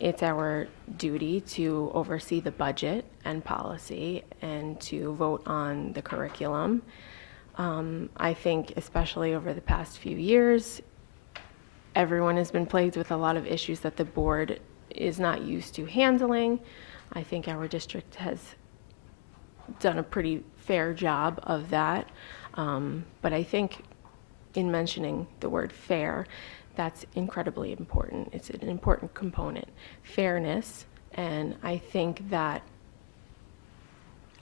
It's our duty to oversee the budget and policy and to vote on the curriculum. I think especially over the past few years, everyone has been plagued with a lot of issues that the board is not used to handling. I think our district has done a pretty fair job of that. But I think in mentioning the word fair, that's incredibly important. It's an important component, fairness. And I think that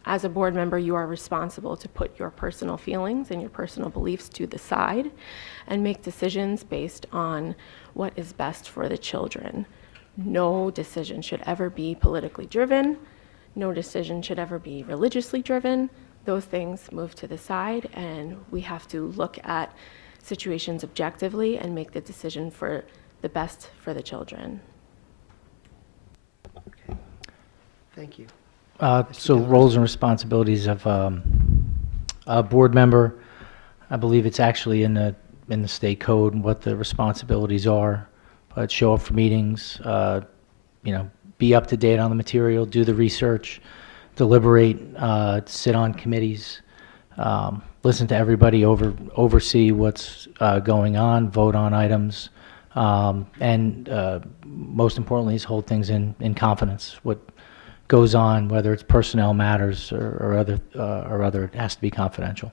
as a board member, you are responsible to put your personal feelings and your personal beliefs to the side and make decisions based on what is best for the children. No decision should ever be politically driven. No decision should ever be religiously driven. Those things move to the side, and we have to look at situations objectively and make the decision for the best for the children. Okay. Thank you. So roles and responsibilities of a board member, I believe it's actually in the state code and what the responsibilities are. But show up for meetings, be up to date on the material, do the research, deliberate, sit on committees, listen to everybody, oversee what's going on, vote on items, and most importantly is hold things in confidence. What goes on, whether it's personnel matters or other, it has to be confidential.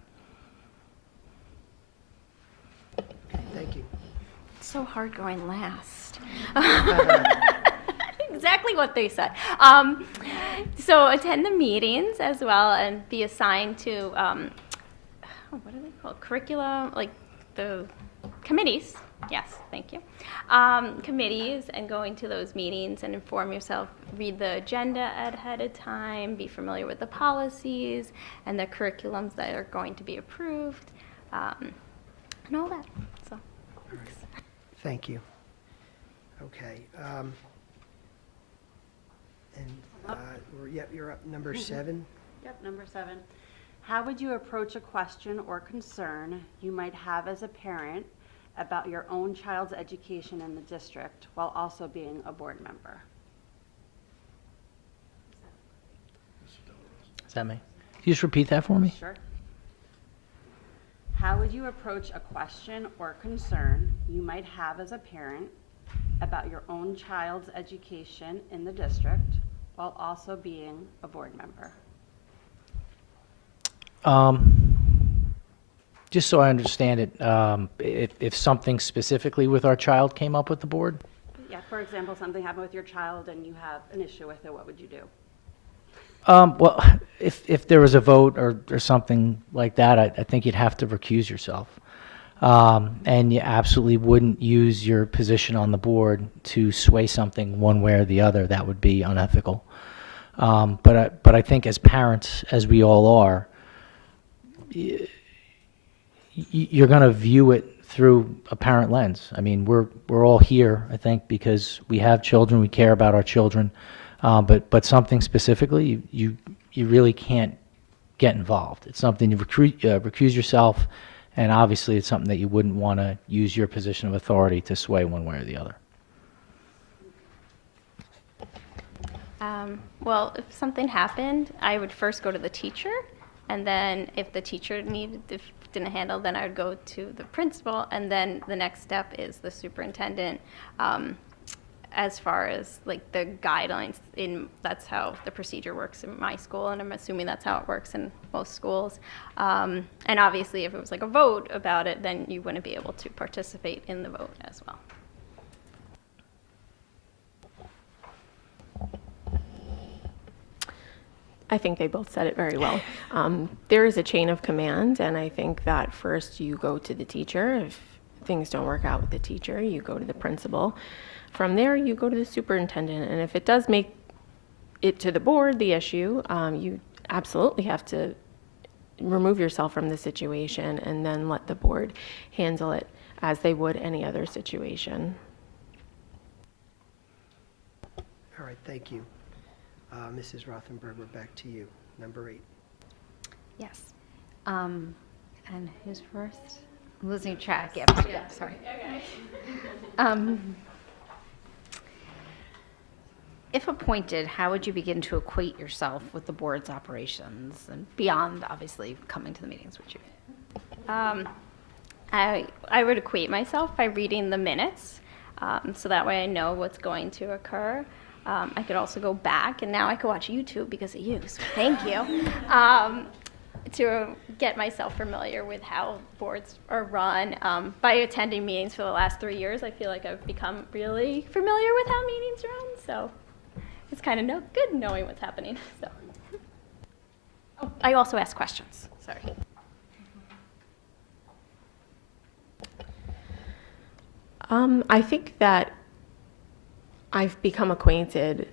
Okay, thank you. It's so hard going last. Exactly what they said. So attend the meetings as well and be assigned to, what are they called? Curriculum, like the committees. Yes, thank you. Committees and going to those meetings and inform yourself, read the agenda ahead of time, be familiar with the policies and the curriculums that are going to be approved, and all that. So, thanks. Thank you. Okay. Yep, you're up, number 7. Yep, number 7. How would you approach a question or concern you might have as a parent about your own child's education in the district while also being a board member? Is that me? Can you just repeat that for me? Sure. How would you approach a question or concern you might have as a parent about your own child's education in the district while also being a board member? Just so I understand it, if something specifically with our child came up with the board? Yeah, for example, something happened with your child and you have an issue with it, what would you do? Well, if there was a vote or something like that, I think you'd have to recuse yourself. And you absolutely wouldn't use your position on the board to sway something one way or the other. That would be unethical. But I think as parents, as we all are, you're going to view it through a parent lens. I mean, we're all here, I think, because we have children, we care about our children. But something specifically, you really can't get involved. It's something you recuse yourself. And obviously, it's something that you wouldn't want to use your position of authority to sway one way or the other. Well, if something happened, I would first go to the teacher, and then if the teacher didn't handle, then I would go to the principal, and then the next step is the superintendent. As far as like the guidelines, that's how the procedure works in my school, and I'm assuming that's how it works in most schools. And obviously, if it was like a vote about it, then you wouldn't be able to participate in the vote as well. I think they both said it very well. There is a chain of command, and I think that first you go to the teacher if things don't work out with the teacher, you go to the principal. From there, you go to the superintendent. And if it does make it to the board, the issue, you absolutely have to remove yourself from the situation and then let the board handle it as they would any other situation. All right, thank you. Mrs. Rothenberger, back to you. Number 8. Yes. And who's first? I'm losing track. Yeah, sorry. If appointed, how would you begin to equate yourself with the board's operations and beyond, obviously, coming to the meetings with you? I would equate myself by reading the minutes, so that way I know what's going to occur. I could also go back, and now I could watch YouTube because of you, so thank you, to get myself familiar with how boards are run. By attending meetings for the last 3 years, I feel like I've become really familiar with how meetings run, so it's kind of good knowing what's happening. So, oh, I also ask questions, sorry. I think that I've become acquainted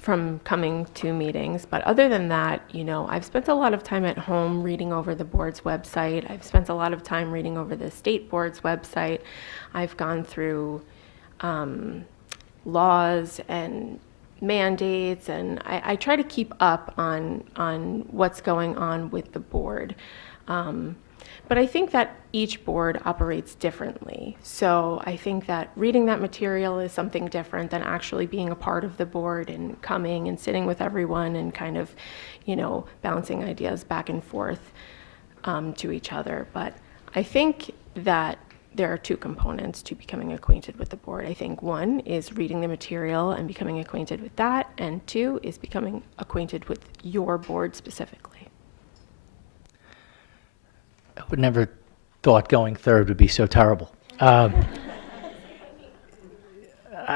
from coming to meetings, but other than that, I've spent a lot of time at home reading over the board's website. I've spent a lot of time reading over the state board's website. I've gone through laws and mandates, and I try to keep up on what's going on with the board. But I think that each board operates differently. So I think that reading that material is something different than actually being a part of the board and coming and sitting with everyone and kind of, bouncing ideas back and forth to each other. But I think that there are 2 components to becoming acquainted with the board. I think 1 is reading the material and becoming acquainted with that, and 2 is becoming acquainted with your board specifically. I would never thought going third would be so terrible. I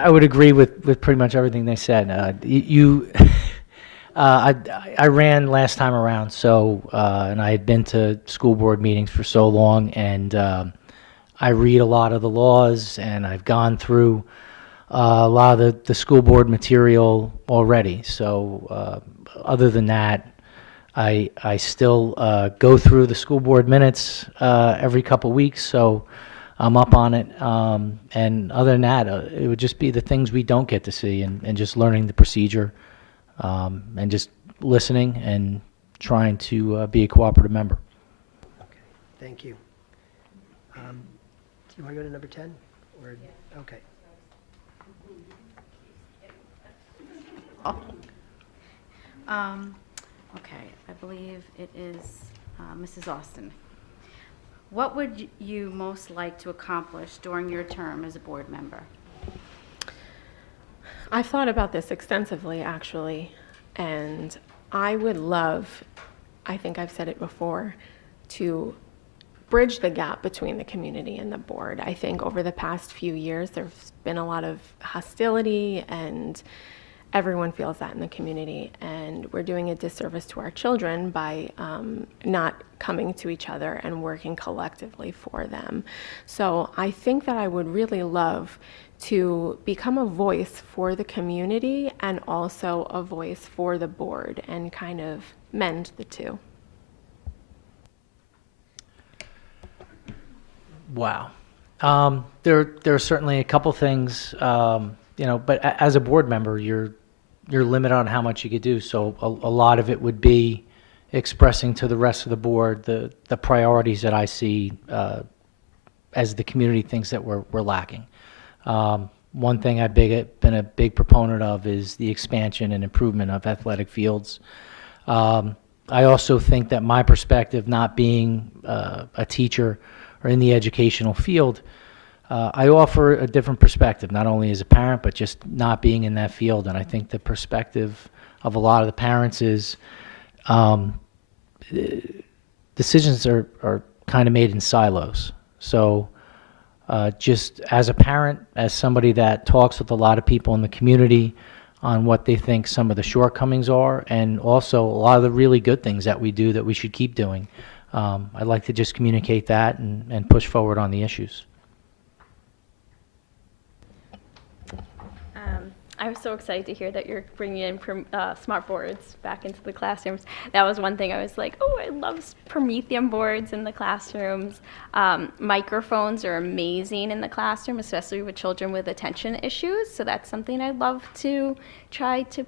would agree with pretty much everything they said. I ran last time around, so and I had been to school board meetings for so long, and I read a lot of the laws, and I've gone through a lot of the school board material already. So other than that, I still go through the school board minutes every couple weeks, so I'm up on it. And other than that, it would just be the things we don't get to see, and just learning the procedure, and just listening and trying to be a cooperative member. Okay, thank you. Do you want to go to number 10? Or, okay. Okay, I believe it is Mrs. Austin. What would you most like to accomplish during your term as a board member? I've thought about this extensively, actually, and I would love, I think I've said it before, to bridge the gap between the community and the board. I think over the past few years, there's been a lot of hostility, and everyone feels that in the community, and we're doing a disservice to our children by not coming to each other and working collectively for them. So I think that I would really love to become a voice for the community and also a voice for the board, and kind of mend the 2. Wow. There are certainly a couple things, but as a board member, you're limited on how much you could do. So a lot of it would be expressing to the rest of the board the priorities that I see as the community thinks that we're lacking. One thing I've been a big proponent of is the expansion and improvement of athletic fields. I also think that my perspective, not being a teacher or in the educational field, I offer a different perspective, not only as a parent, but just not being in that field. And I think the perspective of a lot of the parents is decisions are kind of made in silos. So just as a parent, as somebody that talks with a lot of people in the community on what they think some of the shortcomings are, and also a lot of the really good things that we do that we should keep doing, I'd like to just communicate that and push forward on the issues. I was so excited to hear that you're bringing in smart boards back into the classrooms. That was one thing I was like, oh, I love Promethean boards in the classrooms. Microphones are amazing in the classroom, especially with children with attention issues. So that's something I'd love to try to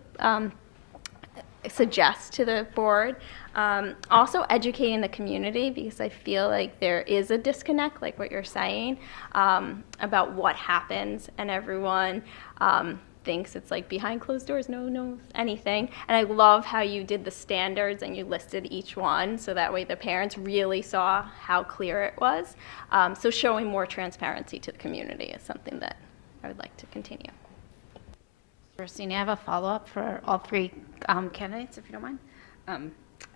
suggest to the board. Also educating the community, because I feel like there is a disconnect, like what you're saying, about what happens, and everyone thinks it's like behind closed doors, no one knows anything. And I love how you did the standards and you listed each one, so that way the parents really saw how clear it was. So showing more transparency to the community is something that I would like to continue. Christine, I have a follow-up for all three candidates, if you don't mind.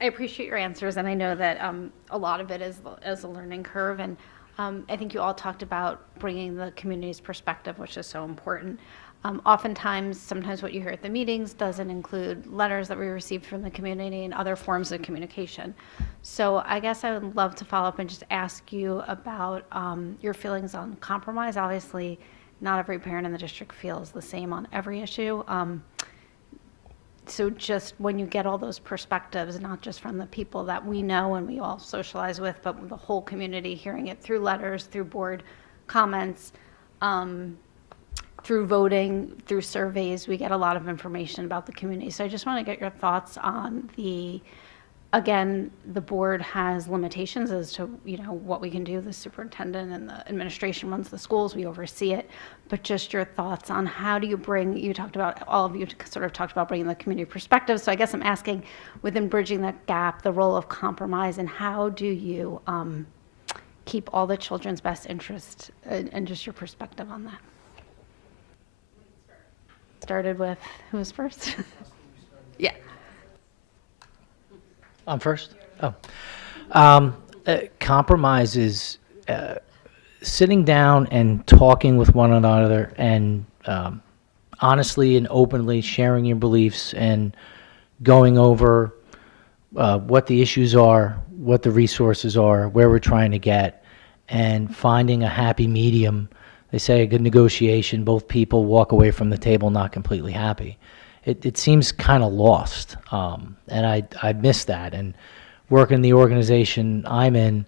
I appreciate your answers, and I know that a lot of it is a learning curve, and I think you all talked about bringing the community's perspective, which is so important. Oftentimes, sometimes what you hear at the meetings doesn't include letters that we received from the community and other forms of communication. So I guess I would love to follow up and just ask you about your feelings on compromise. Obviously, not every parent in the district feels the same on every issue. So just when you get all those perspectives, not just from the people that we know and we all socialize with, but with the whole community, hearing it through letters, through board comments, through voting, through surveys, we get a lot of information about the community. So I just want to get your thoughts on again, the board has limitations as to, what we can do. The superintendent and the administration runs the schools, we oversee it, but just your thoughts on how do you all of you sort of talked about bringing the community perspective. So I guess I'm asking, within bridging that gap, the role of compromise, and how do you keep all the children's best interest, and just your perspective on that. Started with, who was first? Yeah. I'm first? Oh. Compromise is sitting down and talking with one another and honestly and openly sharing your beliefs and going over what the issues are, what the resources are, where we're trying to get, and finding a happy medium. They say a good negotiation, both people walk away from the table not completely happy. It seems kind of lost, and I miss that. And working in the organization I'm in,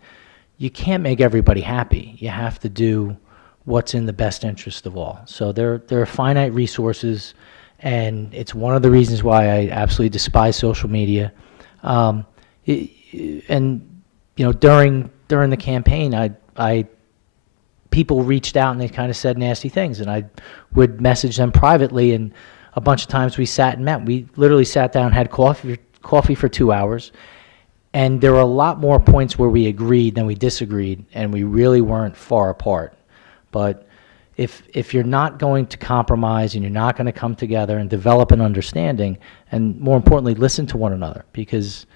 you can't make everybody happy. You have to do what's in the best interest of all. So there are finite resources, and it's one of the reasons why I absolutely despise social media. And during the campaign, people reached out and they kind of said nasty things, and I would message them privately, and a bunch of times we sat and met. We literally sat down, had coffee for 2 hours, and there were a lot more points where we agreed than we disagreed, and we really weren't far apart. But if you're not going to compromise and you're not going to come together and develop an understanding, and more importantly, listen to one another, because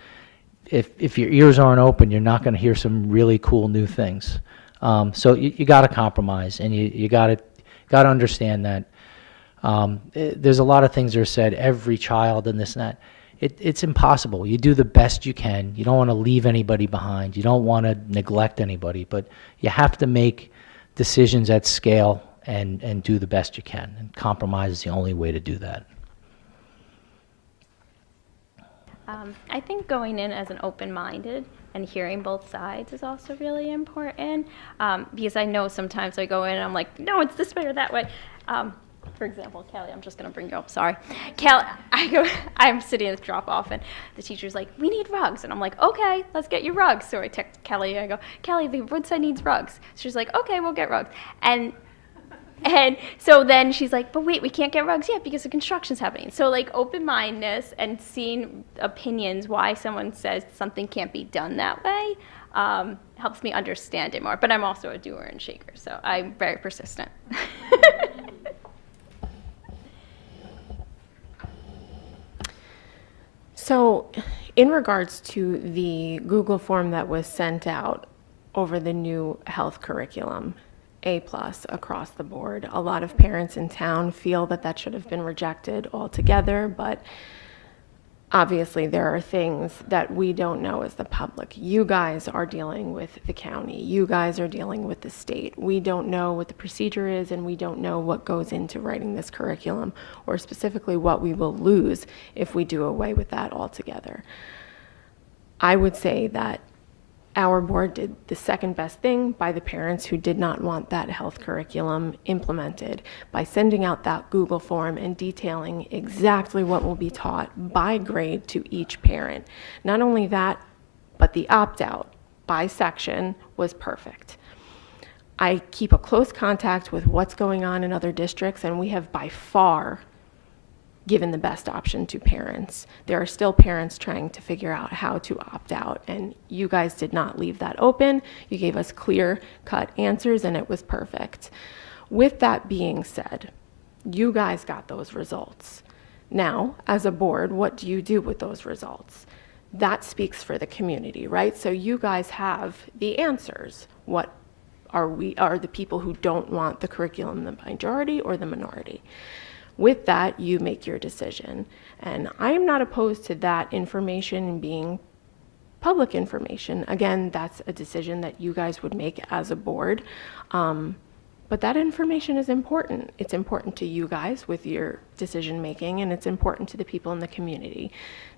if your ears aren't open, you're not going to hear some really cool new things. So you got to compromise, and you got to understand that there's a lot of things that are said, every child and this and that. It's impossible. You do the best you can. You don't want to leave anybody behind. You don't want to neglect anybody, but you have to make decisions at scale and do the best you can. And compromise is the only way to do that. I think going in as an open-minded and hearing both sides is also really important, because I know sometimes I go in and I'm like, no, it's this way or that way. For example, Kelly, I'm just going to bring you up, sorry. Kelly, I'm sitting at the drop-off, and the teacher's like, we need rugs. And I'm like, okay, let's get you rugs. So I text Kelly, I go, Kelly, the Woodside needs rugs. She's like, okay, we'll get rugs. And so then she's like, but wait, we can't get rugs yet because the construction's happening. So like open-mindedness and seeing opinions, why someone says something can't be done that way, helps me understand it more. But I'm also a doer and shaker, so I'm very persistent. So in regards to the Google form that was sent out over the new health curriculum, A+ across the board, a lot of parents in town feel that should have been rejected altogether, but obviously there are things that we don't know as the public. You guys are dealing with the county. You guys are dealing with the state. We don't know what the procedure is, and we don't know what goes into writing this curriculum, or specifically what we will lose if we do away with that altogether. I would say that our board did the second best thing by the parents who did not want that health curriculum implemented by sending out that Google form and detailing exactly what will be taught by grade to each parent. Not only that, but the opt-out by section was perfect. I keep a close contact with what's going on in other districts, and we have by far given the best option to parents. There are still parents trying to figure out how to opt out, and you guys did not leave that open. You gave us clear-cut answers, and it was perfect. With that being said, you guys got those results. Now, as a board, what do you do with those results? That speaks for the community, right? So you guys have the answers. What are the people who don't want the curriculum, the majority or the minority? With that, you make your decision. And I am not opposed to that information being public information. Again, that's a decision that you guys would make as a board. But that information is important. It's important to you guys with your decision making, and it's important to the people in the community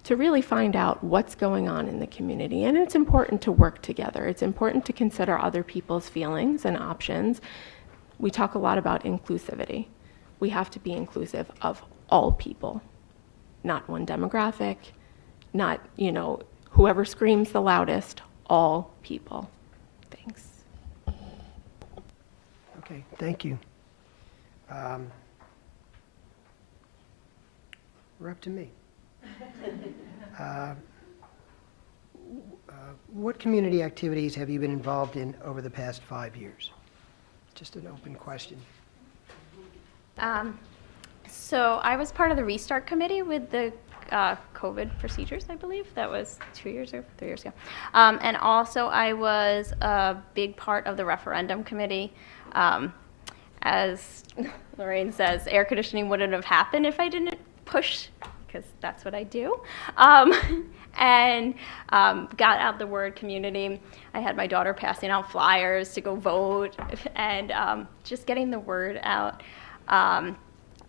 to really find out what's going on in the community. And it's important to work together. It's important to consider other people's feelings and options. We talk a lot about inclusivity. We have to be inclusive of all people, not one demographic, not, whoever screams the loudest, all people. Thanks. Okay, thank you. We're up to me. What community activities have you been involved in over the past 5 years? Just an open question. So I was part of the restart committee with the COVID procedures, I believe. That was 2 years ago, 3 years ago. And also I was a big part of the referendum committee. As Lorraine says, air conditioning wouldn't have happened if I didn't push, because that's what I do. And got out the word community. I had my daughter passing out flyers to go vote, and just getting the word out.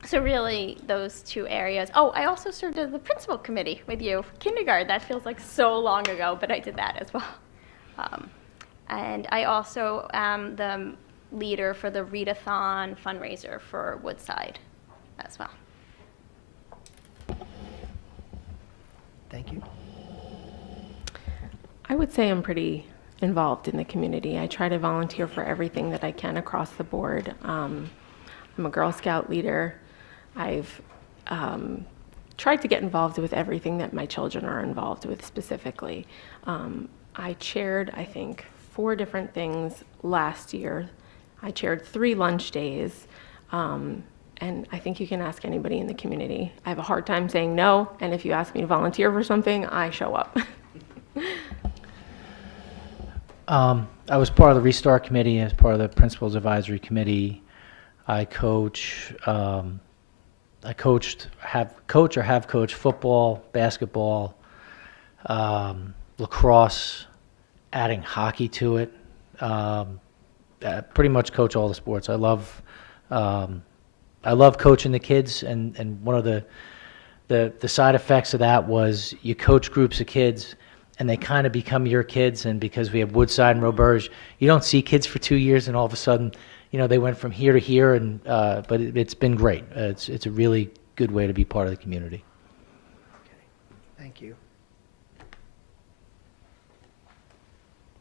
So really, those two areas. Oh, I also served as the principal committee with you, kindergarten. That feels like so long ago, but I did that as well. And I also am the leader for the Readathon fundraiser for Woodside as well. Thank you. I would say I'm pretty involved in the community. I try to volunteer for everything that I can across the board. I'm a Girl Scout leader. I've tried to get involved with everything that my children are involved with specifically. I chaired, I think, 4 different things last year. I chaired 3 lunch days, and I think you can ask anybody in the community. I have a hard time saying no, and if you ask me to volunteer for something, I show up. I was part of the Restart Committee as part of the Principals Advisory Committee. I coach, have coached football, basketball, lacrosse, adding hockey to it. Pretty much coach all the sports. I love coaching the kids, and one of the side effects of that was you coach groups of kids, and they kind of become your kids. And because we have Woodside and Roberge, you don't see kids for 2 years, and all of a sudden, they went from here to here. And but it's been great. It's a really good way to be part of the community. Okay, thank you.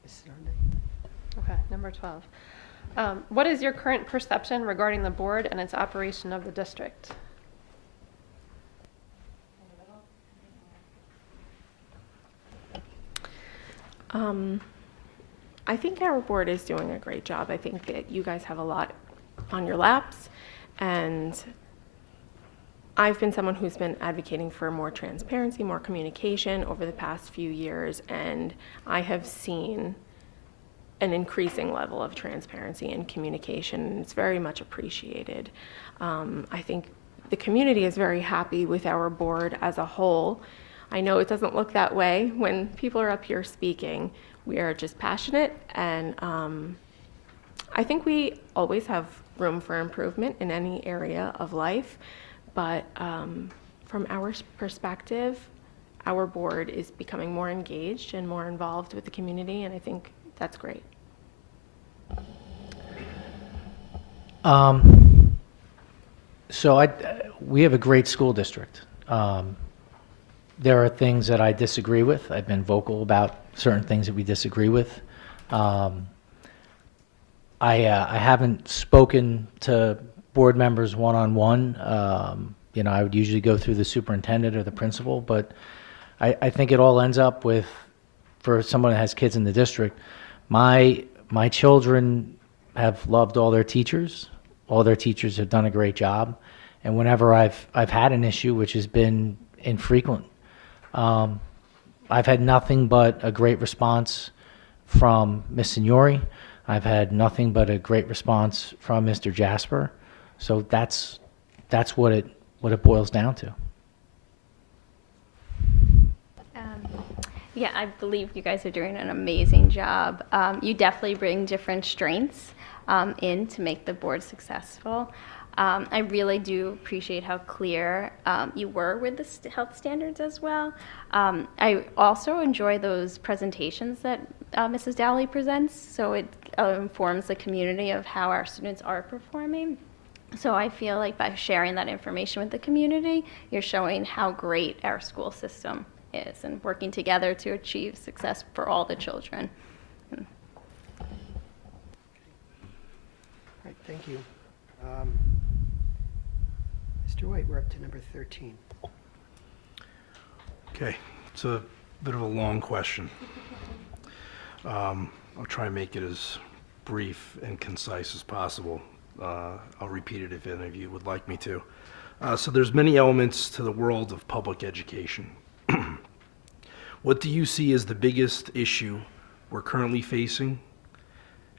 Ms. Sarney? Okay, number 12. What is your current perception regarding the board and its operation of the district? I think our board is doing a great job. I think that you guys have a lot on your laps, and I've been someone who's been advocating for more transparency, more communication over the past few years, and I have seen an increasing level of transparency and communication, and it's very much appreciated. I think the community is very happy with our board as a whole. I know it doesn't look that way when people are up here speaking. We are just passionate, and I think we always have room for improvement in any area of life, but from our perspective, our board is becoming more engaged and more involved with the community, and I think that's great. So we have a great school district. There are things that I disagree with. I've been vocal about certain things that we disagree with. I haven't spoken to board members one-on-one. I would usually go through the superintendent or the principal, but I think it all ends up with, for someone that has kids in the district, my children have loved all their teachers. All their teachers have done a great job. And whenever I've had an issue, which has been infrequent, I've had nothing but a great response from Ms. Signori. I've had nothing but a great response from Mr. Jasper. So that's what it boils down to. Yeah, I believe you guys are doing an amazing job. You definitely bring different strengths in to make the board successful. I really do appreciate how clear you were with the health standards as well. I also enjoy those presentations that Mrs. Dowley presents, so it informs the community of how our students are performing. So I feel like by sharing that information with the community, you're showing how great our school system is and working together to achieve success for all the children. All right, thank you. Mr. White, we're up to number 13. Okay, it's a bit of a long question. I'll try and make it as brief and concise as possible. I'll repeat it if any of you would like me to. So there's many elements to the world of public education. What do you see as the biggest issue we're currently facing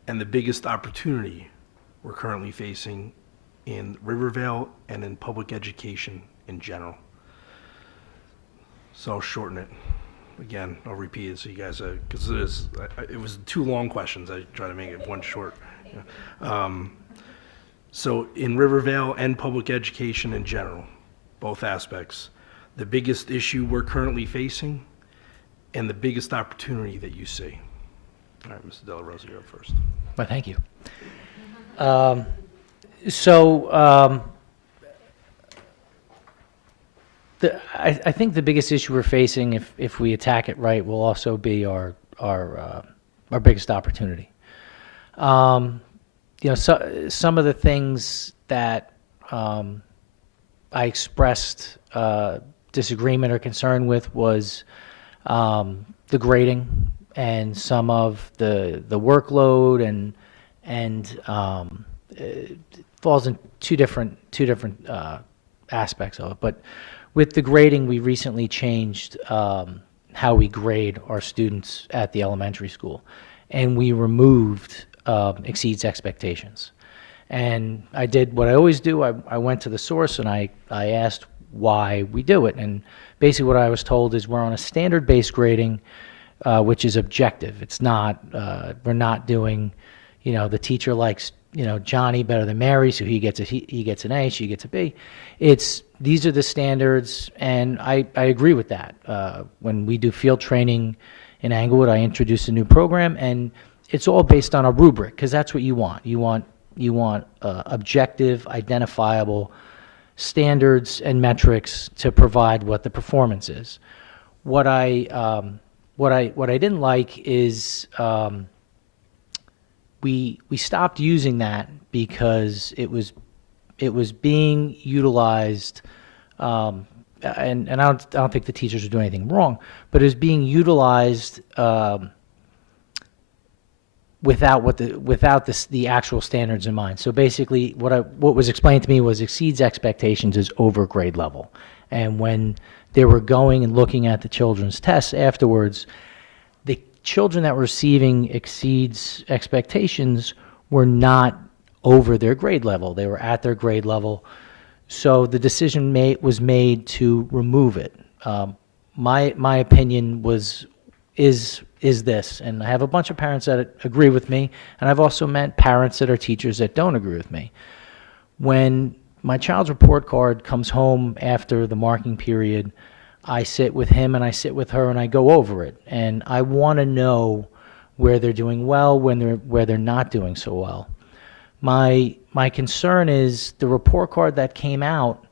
and the biggest opportunity we're currently facing in Rivervale and in public education in general? So I'll shorten it. Again, I'll repeat it so you guys, because it was two long questions. I try to make it one short. So in Rivervale and public education in general, both aspects, the biggest issue we're currently facing and the biggest opportunity that you see. All right, Mr. Della Rosa, you're up first. Well, thank you. I think the biggest issue we're facing, if we attack it right, will also be our biggest opportunity. Some of the things that I expressed disagreement or concern with was the grading and some of the workload and it falls in two different aspects of it. But with the grading, we recently changed how we grade our students at the elementary school, and we removed exceeds expectations. And I did what I always do. I went to the source and I asked why we do it. And basically what I was told is we're on a standard-based grading, which is objective. It's not, we're not doing, the teacher likes, Johnny better than Mary, so he gets an A, she gets a B. These are the standards, and I agree with that. When we do field training in Englewood, I introduce a new program, and it's all based on a rubric, because that's what you want. You want objective, identifiable standards and metrics to provide what the performance is. What I didn't like is we stopped using that because it was being utilized, and I don't think the teachers are doing anything wrong, but it was being utilized without the actual standards in mind. So basically, what was explained to me was exceeds expectations is over grade level, and when they were going and looking at the children's tests afterwards, the children that were receiving exceeds expectations were not over their grade level. They were at their grade level. So the decision was made to remove it. my opinion is this, and I have a bunch of parents that agree with me, and I've also met parents that are teachers that don't agree with me. When my child's report card comes home after the marking period, I sit with him and I sit with her and I go over it, and I want to know where they're doing well, where they're not doing so well. My concern is the report card that came out.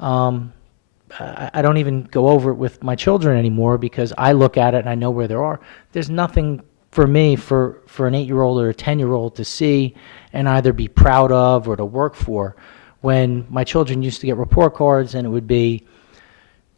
I don't even go over it with my children anymore because I look at it and I know where there are. There's nothing for me, for an 8-year-old or a 10-year-old to see and either be proud of or to work for. When my children used to get report cards and it would be,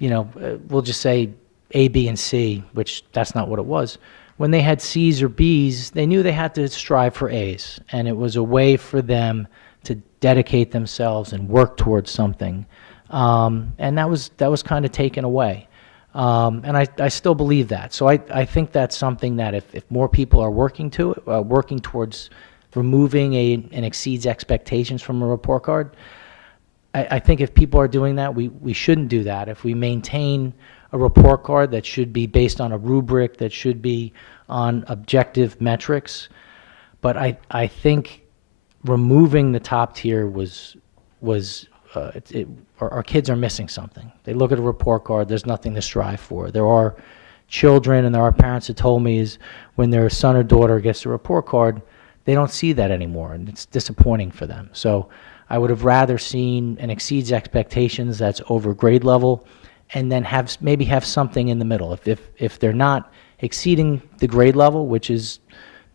we'll just say A, B, and C, which that's not what it was. When they had C's or B's, they knew they had to strive for A's, and it was a way for them to dedicate themselves and work towards something. And that was kind of taken away. And I still believe that. So I think that's something that if more people are working towards removing an exceeds expectations from a report card, I think if people are doing that, we shouldn't do that. If we maintain a report card that should be based on a rubric, that should be on objective metrics, but I think removing the top tier our kids are missing something. They look at a report card, there's nothing to strive for. There are children and there are parents that told me is when their son or daughter gets a report card, they don't see that anymore, and it's disappointing for them. So I would have rather seen an exceeds expectations that's over grade level, and then maybe have something in the middle. If they're not exceeding the grade level,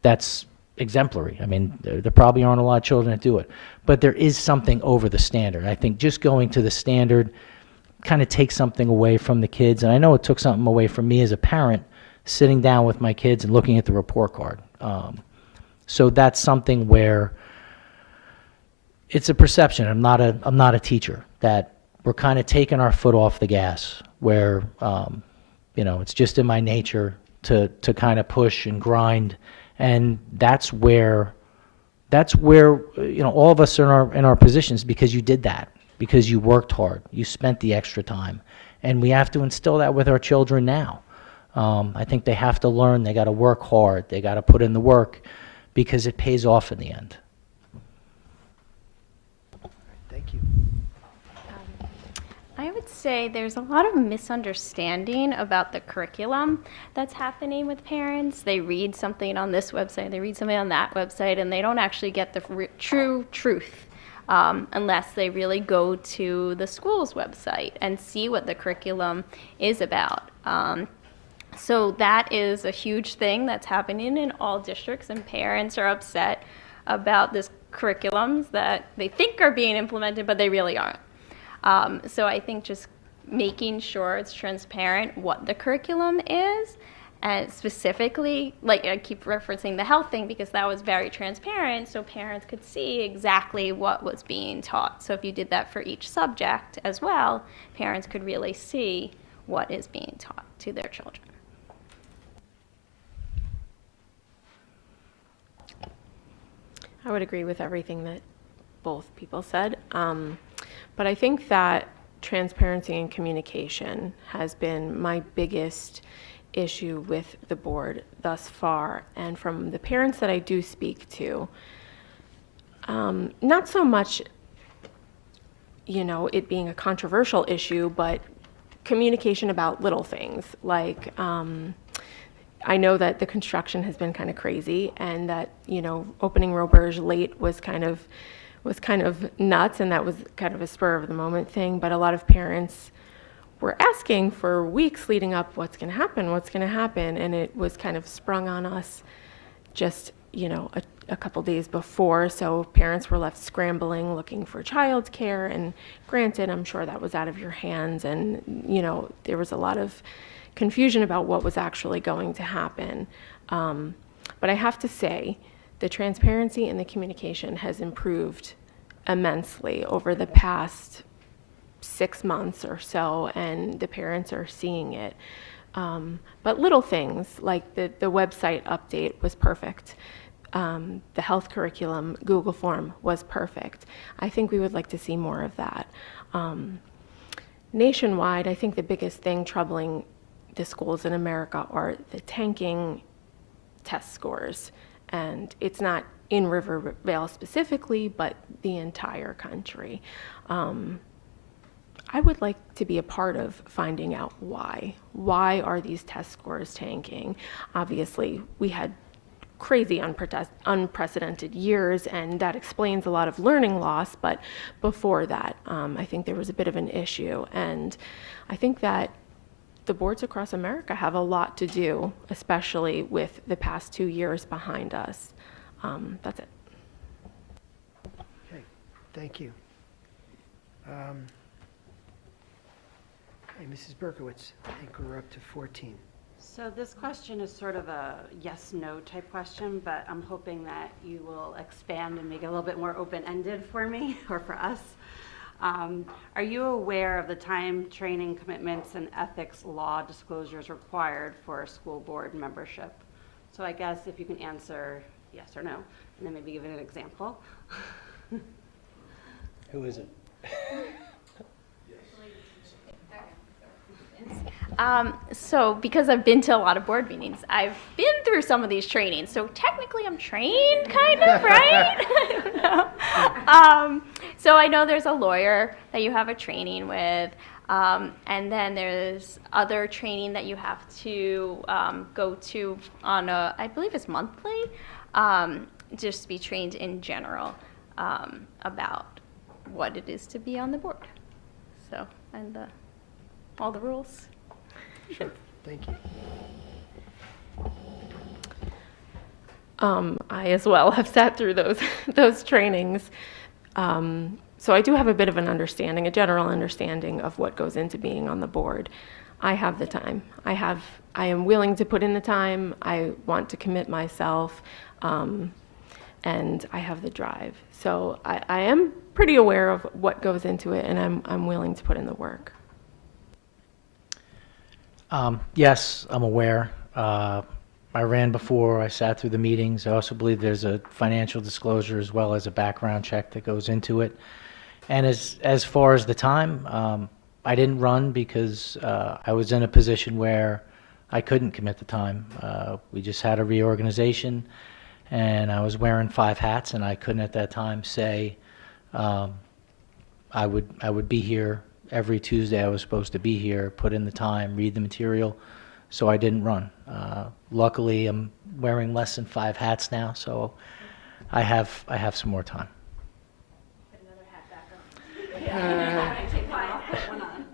that's exemplary. I mean, there probably aren't a lot of children that do it, but there is something over the standard. I think just going to the standard kind of takes something away from the kids, and I know it took something away from me as a parent, sitting down with my kids and looking at the report card. So that's something where it's a perception. I'm not a teacher, that we're kind of taking our foot off the gas, where it's just in my nature to kind of push and grind, and that's where all of us are in our positions because you did that, because you worked hard, you spent the extra time, and we have to instill that with our children now. I think they have to learn they got to work hard, they got to put in the work, because it pays off in the end. Thank you. I would say there's a lot of misunderstanding about the curriculum that's happening with parents. They read something on this website, they read something on that website, and they don't actually get the true truth unless they really go to the school's website and see what the curriculum is about. So that is a huge thing that's happening in all districts, and parents are upset about this curriculums that they think are being implemented, but they really aren't. So I think just making sure it's transparent what the curriculum is, and specifically, like I keep referencing the health thing because that was very transparent, so parents could see exactly what was being taught. So if you did that for each subject as well, parents could really see what is being taught to their children. I would agree with everything that both people said. But I think that transparency and communication has been my biggest issue with the board thus far. And from the parents that I do speak to, not so much, it being a controversial issue, but communication about little things. Like, I know that the construction has been kind of crazy, and that, opening Roberge late was kind of nuts, and that was kind of a spur of the moment thing. But a lot of parents were asking for weeks leading up, what's going to happen, and it was kind of sprung on us just, a couple days before. So parents were left scrambling, looking for childcare, and granted, I'm sure that was out of your hands, and, there was a lot of confusion about what was actually going to happen. But I have to say, the transparency and the communication has improved immensely over the past 6 months or so, and the parents are seeing it. But little things like the website update was perfect. The health curriculum Google form was perfect. I think we would like to see more of that. Nationwide, I think the biggest thing troubling the schools in America are the tanking test scores. And it's not in Rivervale specifically, but the entire country. I would like to be a part of finding out why. Why are these test scores tanking? Obviously, we had crazy unprecedented years, and that explains a lot of learning loss, but before that, I think there was a bit of an issue. And I think that the boards across America have a lot to do, especially with the past 2 years behind us. That's it. Okay, thank you. Hey, Mrs. Berkowitz, I think we're up to 14. So this question is sort of a yes/no type question, but I'm hoping that you will expand and make it a little bit more open-ended for me or for us. Are you aware of the time, training, commitments, and ethics law disclosures required for school board membership? So I guess if you can answer yes or no, and then maybe give it an example. Who is it? So because I've been to a lot of board meetings, I've been through some of these trainings. So technically I'm trained, kind of, right? I don't know. So I know there's a lawyer that you have a training with, and then there's other training that you have to go to on a, I believe it's monthly, just to be trained in general about what it is to be on the board. So, and all the rules. Sure, thank you. I as well have sat through those trainings. So I do have a bit of an understanding, a general understanding of what goes into being on the board. I have the time. I am willing to put in the time. I want to commit myself, and I have the drive. So I am pretty aware of what goes into it, and I'm willing to put in the work. Yes, I'm aware. I ran before, I sat through the meetings. I also believe there's a financial disclosure as well as a background check that goes into it. And as far as the time, I didn't run because I was in a position where I couldn't commit the time. We just had a reorganization, and I was wearing 5 hats, and I couldn't at that time say I would be here every Tuesday. I was supposed to be here, put in the time, read the material, so I didn't run. Luckily, I'm wearing less than 5 hats now, so I have some more time.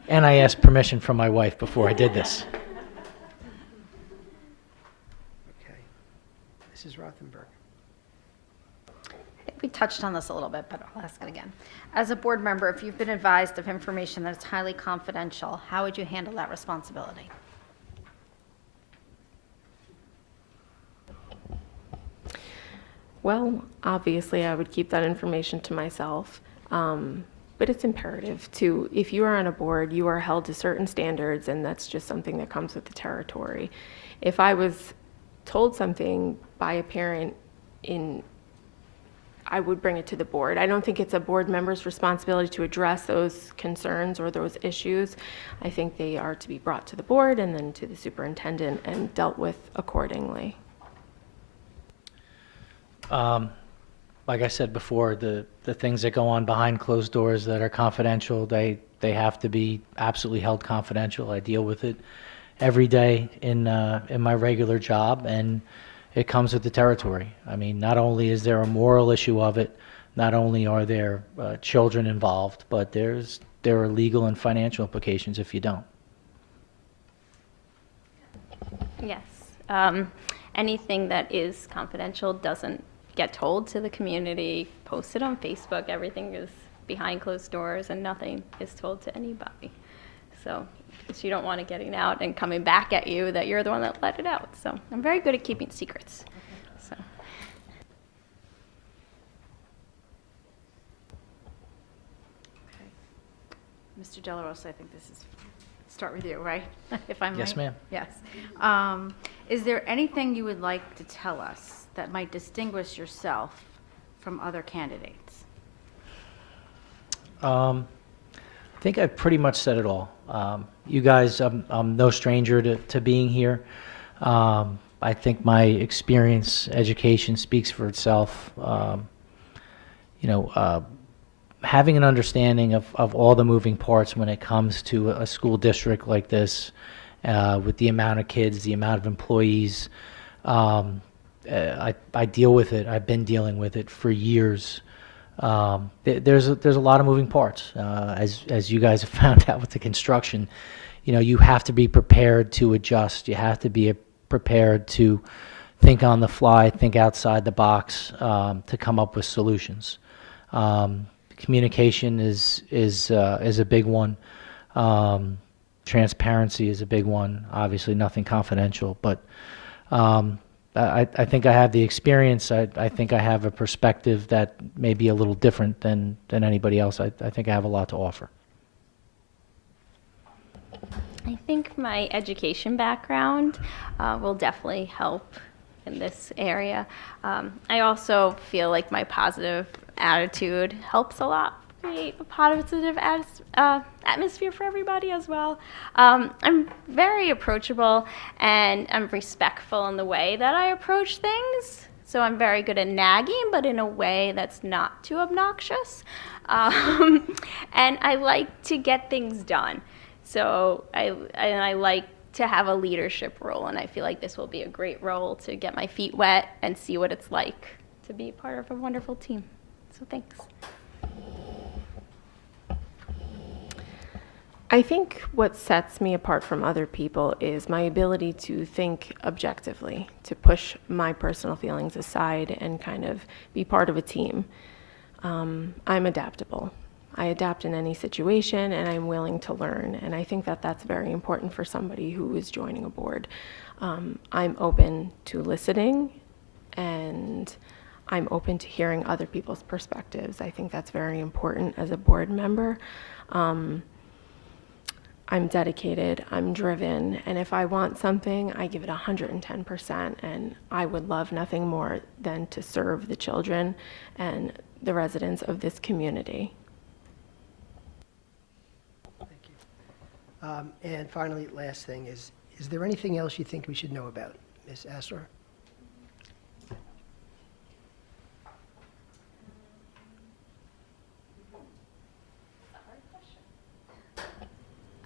And I asked permission from my wife before I did this. Okay. Mrs. Rothenberg. I think we touched on this a little bit, but I'll ask it again. As a board member, if you've been advised of information that is highly confidential, how would you handle that responsibility? Well, obviously, I would keep that information to myself. But it's imperative to, if you are on a board, you are held to certain standards, and that's just something that comes with the territory. If I was told something by a parent, I would bring it to the board. I don't think it's a board member's responsibility to address those concerns or those issues. I think they are to be brought to the board and then to the superintendent and dealt with accordingly. Like I said before, the things that go on behind closed doors that are confidential, they have to be absolutely held confidential. I deal with it every day in my regular job, and it comes with the territory. I mean, not only is there a moral issue of it, not only are there children involved, but there are legal and financial implications if you don't. Yes. Anything that is confidential doesn't get told to the community, posted on Facebook. Everything is behind closed doors, and nothing is told to anybody. So, because you don't want it getting out and coming back at you that you're the one that let it out. So I'm very good at keeping secrets. So. Mr. De La Rosa, I think this is, start with you, right? If I might? Yes, ma'am. Yes. Is there anything you would like to tell us that might distinguish yourself from other candidates? I think I've pretty much said it all. You guys, I'm no stranger to being here. I think my experience, education speaks for itself. Having an understanding of all the moving parts when it comes to a school district like this, with the amount of kids, the amount of employees, I deal with it. I've been dealing with it for years. There's a lot of moving parts, as you guys have found out with the construction. You have to be prepared to adjust. You have to be prepared to think on the fly, think outside the box, to come up with solutions. Communication is a big one. Transparency is a big one. Obviously, nothing confidential, but I think I have the experience. I think I have a perspective that may be a little different than anybody else. I think I have a lot to offer. I think my education background will definitely help in this area. I also feel like my positive attitude helps a lot create a positive atmosphere for everybody as well. I'm very approachable and I'm respectful in the way that I approach things. So I'm very good at nagging, but in a way that's not too obnoxious. And I like to get things done. So I like to have a leadership role, and I feel like this will be a great role to get my feet wet and see what it's like to be part of a wonderful team. So thanks. I think what sets me apart from other people is my ability to think objectively, to push my personal feelings aside and kind of be part of a team. I'm adaptable. I adapt in any situation, and I'm willing to learn, and I think that that's very important for somebody who is joining a board. I'm open to listening, and I'm open to hearing other people's perspectives. I think that's very important as a board member. I'm dedicated, I'm driven, and if I want something, I give it 110%, and I would love nothing more than to serve the children and the residents of this community. And finally, last thing is there anything else you think we should know about, Ms. Astor?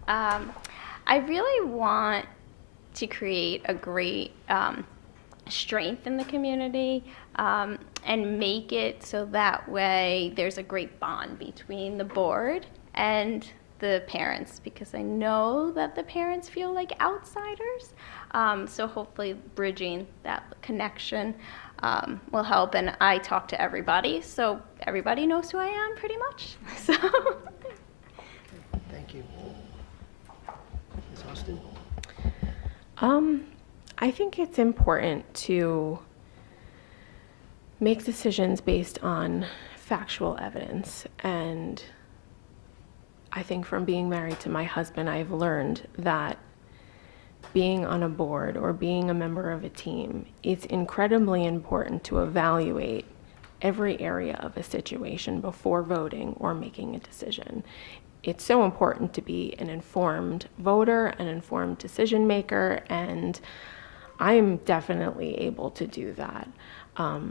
I really want to create a great strength in the community and make it so that way there's a great bond between the board and the parents, because I know that the parents feel like outsiders. So hopefully bridging that connection will help. And I talk to everybody, so everybody knows who I am pretty much. So. Thank you. Ms. Austin? I think it's important to make decisions based on factual evidence, and I think from being married to my husband, I've learned that being on a board or being a member of a team, it's incredibly important to evaluate every area of a situation before voting or making a decision. It's so important to be an informed voter, an informed decision maker, and I'm definitely able to do that. Are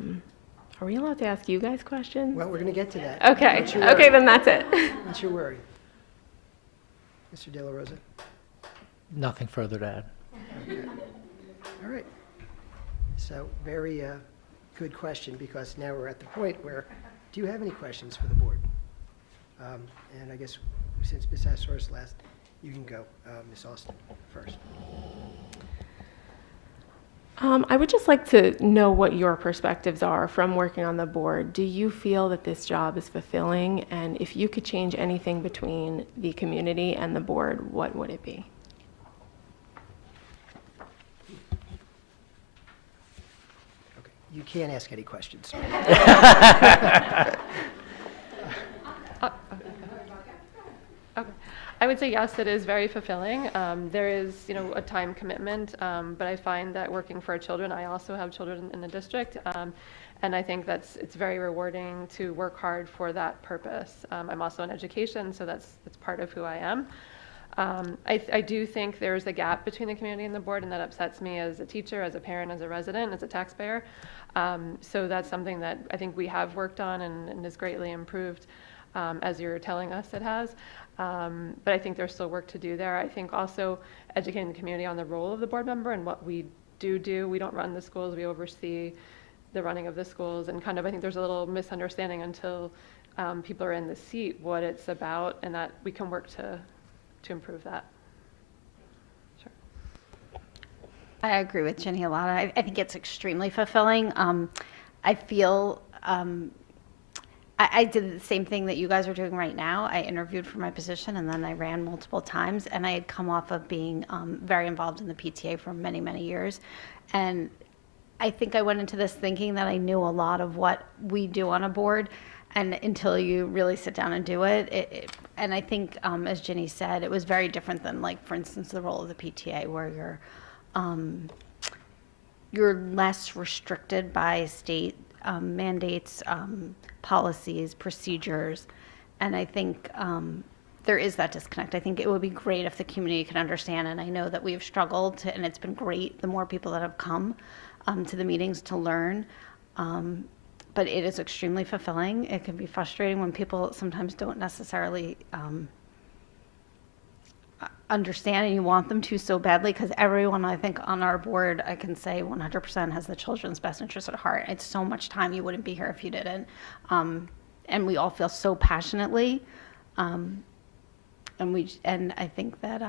we allowed to ask you guys questions? Well, we're going to get to that. Okay, okay, then that's it. What's your worry? Mr. De La Rosa? Nothing further to add. Okay. All right. So very good question, because now we're at the point where, do you have any questions for the board? And I guess since Ms. Astor is last, you can go, Ms. Austin, first. I would just like to know what your perspectives are from working on the board. Do you feel that this job is fulfilling? And if you could change anything between the community and the board, what would it be? Okay. You can't ask any questions. Okay. I would say yes, it is very fulfilling. There is, a time commitment, but I find that working for children, I also have children in the district, And I think it's very rewarding to work hard for that purpose. I'm also in education, so that's part of who I am. I do think there's a gap between the community and the board, and that upsets me as a teacher, as a parent, as a resident, as a taxpayer. So that's something that I think we have worked on and has greatly improved, as you're telling us it has. But I think there's still work to do there. I think also educating the community on the role of the board member and what we do. We don't run the schools, we oversee the running of the schools, and kind of I think there's a little misunderstanding until people are in the seat what it's about, and that we can work to improve that. Sure. I agree with Jenny a lot. I think it's extremely fulfilling. I feel I did the same thing that you guys are doing right now. I interviewed for my position, and then I ran multiple times, and I had come off of being very involved in the PTA for many, many years. And I think I went into this thinking that I knew a lot of what we do on a board, and until you really sit down and do it, and I think, as Ginny said, it was very different than, like, for instance, the role of the PTA, where you're less restricted by state mandates, policies, procedures, and I think there is that disconnect. I think it would be great if the community could understand, and I know that we've struggled to, and it's been great, the more people that have come to the meetings to learn, but it is extremely fulfilling. It can be frustrating when people sometimes don't necessarily understand, and you want them to so badly, because everyone, I think, on our board, I can say 100% has the children's best interest at heart. It's so much time. You wouldn't be here if you didn't. And we all feel so passionately. And I think that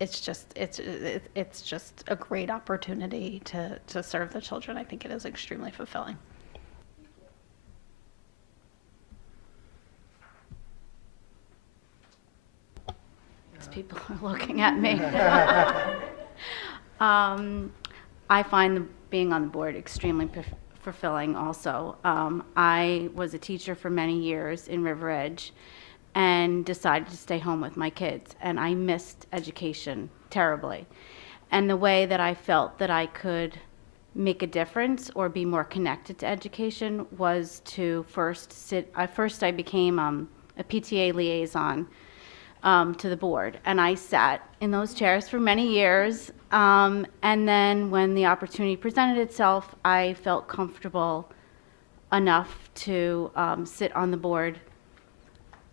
it's just a great opportunity to serve the children. I think it is extremely fulfilling. People are looking at me. I find being on the board extremely fulfilling also. I was a teacher for many years in River Edge and decided to stay home with my kids, and I missed education terribly. And the way that I felt that I could make a difference or be more connected to education was to I became a PTA liaison to the board, and I sat in those chairs for many years, and then when the opportunity presented itself, I felt comfortable enough to sit on the board.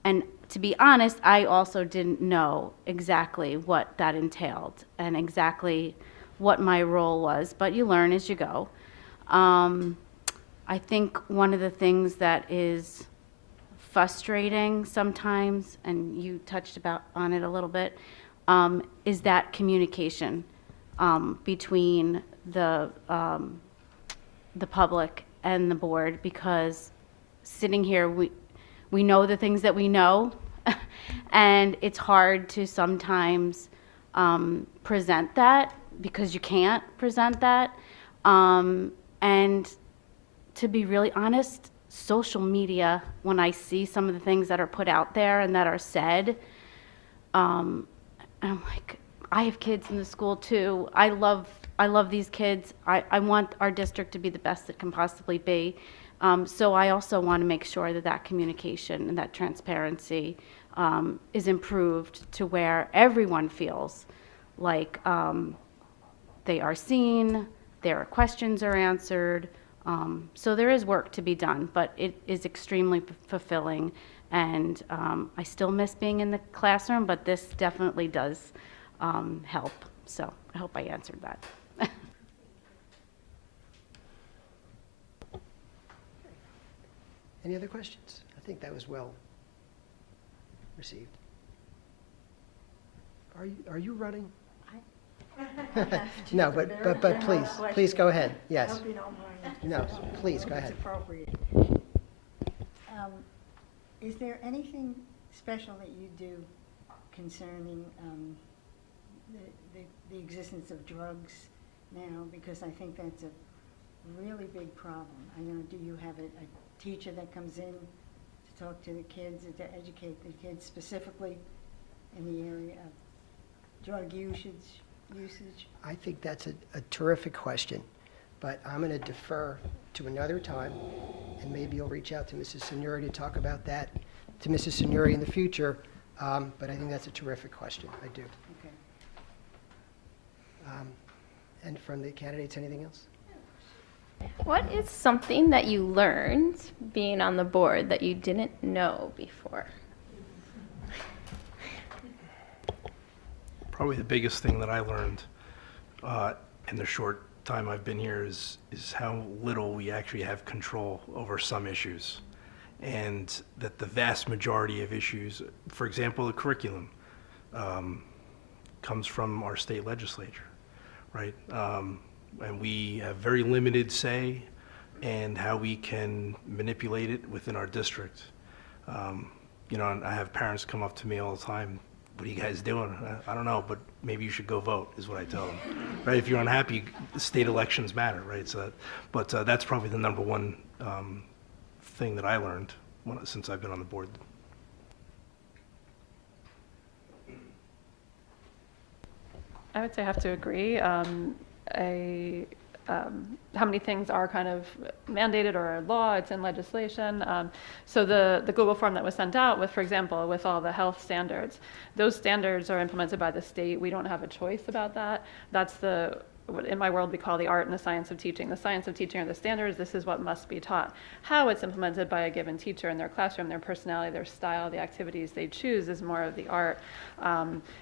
And to be honest, I also didn't know exactly what that entailed and exactly what my role was, but you learn as you go. I think one of the things that is frustrating sometimes, and you touched on it a little bit, is that communication between the public and the board, because sitting here, we know the things that we know, and it's hard to sometimes present that because you can't present that. And to be really honest, social media, when I see some of the things that are put out there and that are said, I'm like, I have kids in the school too. I love these kids. I want our district to be the best it can possibly be. So I also want to make sure that communication and that transparency is improved to where everyone feels like they are seen, their questions are answered. So there is work to be done, but it is extremely fulfilling, and I still miss being in the classroom, but this definitely does help. So I hope I answered that. Any other questions? I think that was well received. Are you running? No, but please go ahead. Yes. I hope you don't mind. No, please go ahead. It's appropriate. Is there anything special that you do concerning the existence of drugs now? Because I think that's a really big problem. I know, do you have a teacher that comes in to talk to the kids and to educate the kids specifically in the area of drug usage? I think that's a terrific question. but I'm going to defer to another time, and maybe you'll reach out to Mrs. Signori to talk about that, to Mrs. Signori in the future, but I think that's a terrific question. I do. Okay. And from the candidates, anything else? What is something that you learned being on the board that you didn't know before? Probably the biggest thing that I learned in the short time I've been here is how little we actually have control over some issues. And that the vast majority of issues, for example, the curriculum, comes from our state legislature, right? And we have very limited say in how we can manipulate it within our district. You know, and I have parents come up to me all the time, what are you guys doing? I don't know, but maybe you should go vote, is what I tell them. Right? If you're unhappy, state elections matter, right? So, but that's probably the number one thing that I learned since I've been on the board. I would say I have to agree. How many things are kind of mandated or law, it's in legislation. So the Google form that was sent out with, for example, with all the health standards, those standards are implemented by the state. We don't have a choice about that. That's what in my world we call the art and the science of teaching. The science of teaching are the standards. This is what must be taught. How it's implemented by a given teacher in their classroom, their personality, their style, the activities they choose is more of the art.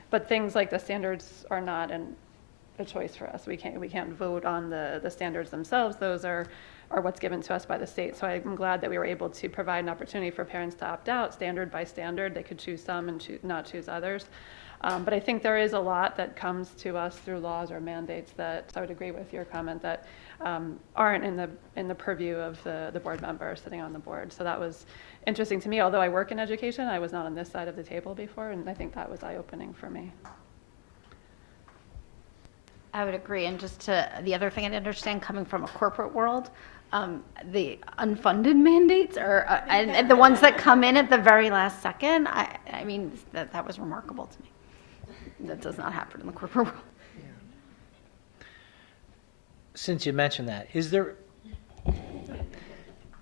But things like the standards are not a choice for us. We can't vote on the standards themselves. Those are what's given to us by the state. So I'm glad that we were able to provide an opportunity for parents to opt out standard by standard. They could choose some and not choose others. But I think there is a lot that comes to us through laws or mandates that, so I would agree with your comment, that aren't in the purview of the board member sitting on the board. So that was interesting to me. Although I work in education, I was not on this side of the table before, and I think that was eye-opening for me. I would agree. And just the other thing I understand coming from a corporate world, the unfunded mandates are, and the ones that come in at the very last second, I mean, that was remarkable to me. That does not happen in the corporate world. Since you mentioned that, is there,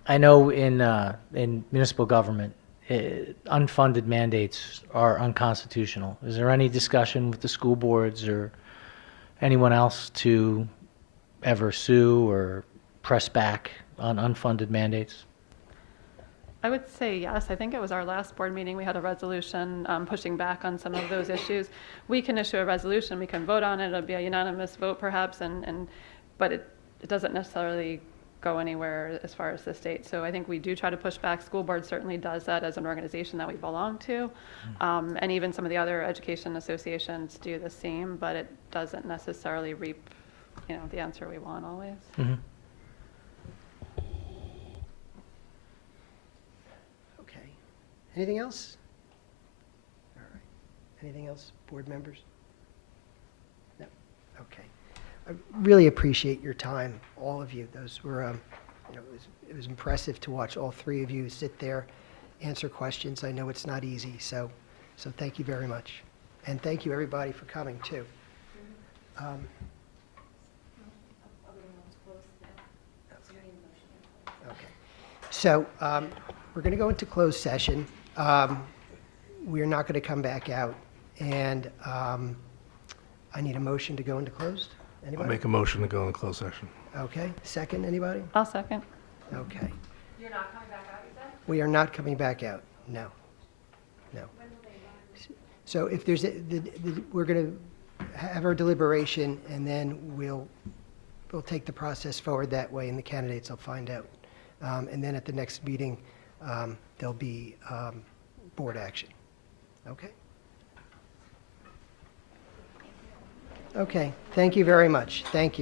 I know in municipal government, unfunded mandates are unconstitutional. Is there any discussion with the school boards or anyone else to ever sue or press back on unfunded mandates? I would say yes. I think it was our last board meeting, we had a resolution pushing back on some of those issues. We can issue a resolution, we can vote on it, it'll be a unanimous vote perhaps, but it doesn't necessarily go anywhere as far as the state. So I think we do try to push back. School board certainly does that as an organization that we belong to. And even some of the other education associations do the same, but it doesn't necessarily reap, the answer we want always. Mm-hmm. Okay. Anything else? All right. Anything else, board members? No? Okay. I really appreciate your time, all of you. Those were, it was impressive to watch all three of you sit there, answer questions. I know it's not easy, so thank you very much. And thank you, everybody, for coming, too. Okay. So we're going to go into closed session. We're not going to come back out, and I need a motion to go into closed. Anybody? I'll make a motion to go in closed session. Okay. Second, anybody? I'll second. Okay. You're not coming back out, you said? We are not coming back out. No. No. So if there's we're going to have our deliberation, and then we'll take the process forward that way, and the candidates will find out. And then at the next meeting, there'll be board action. Okay? Okay. Thank you very much. Thank you.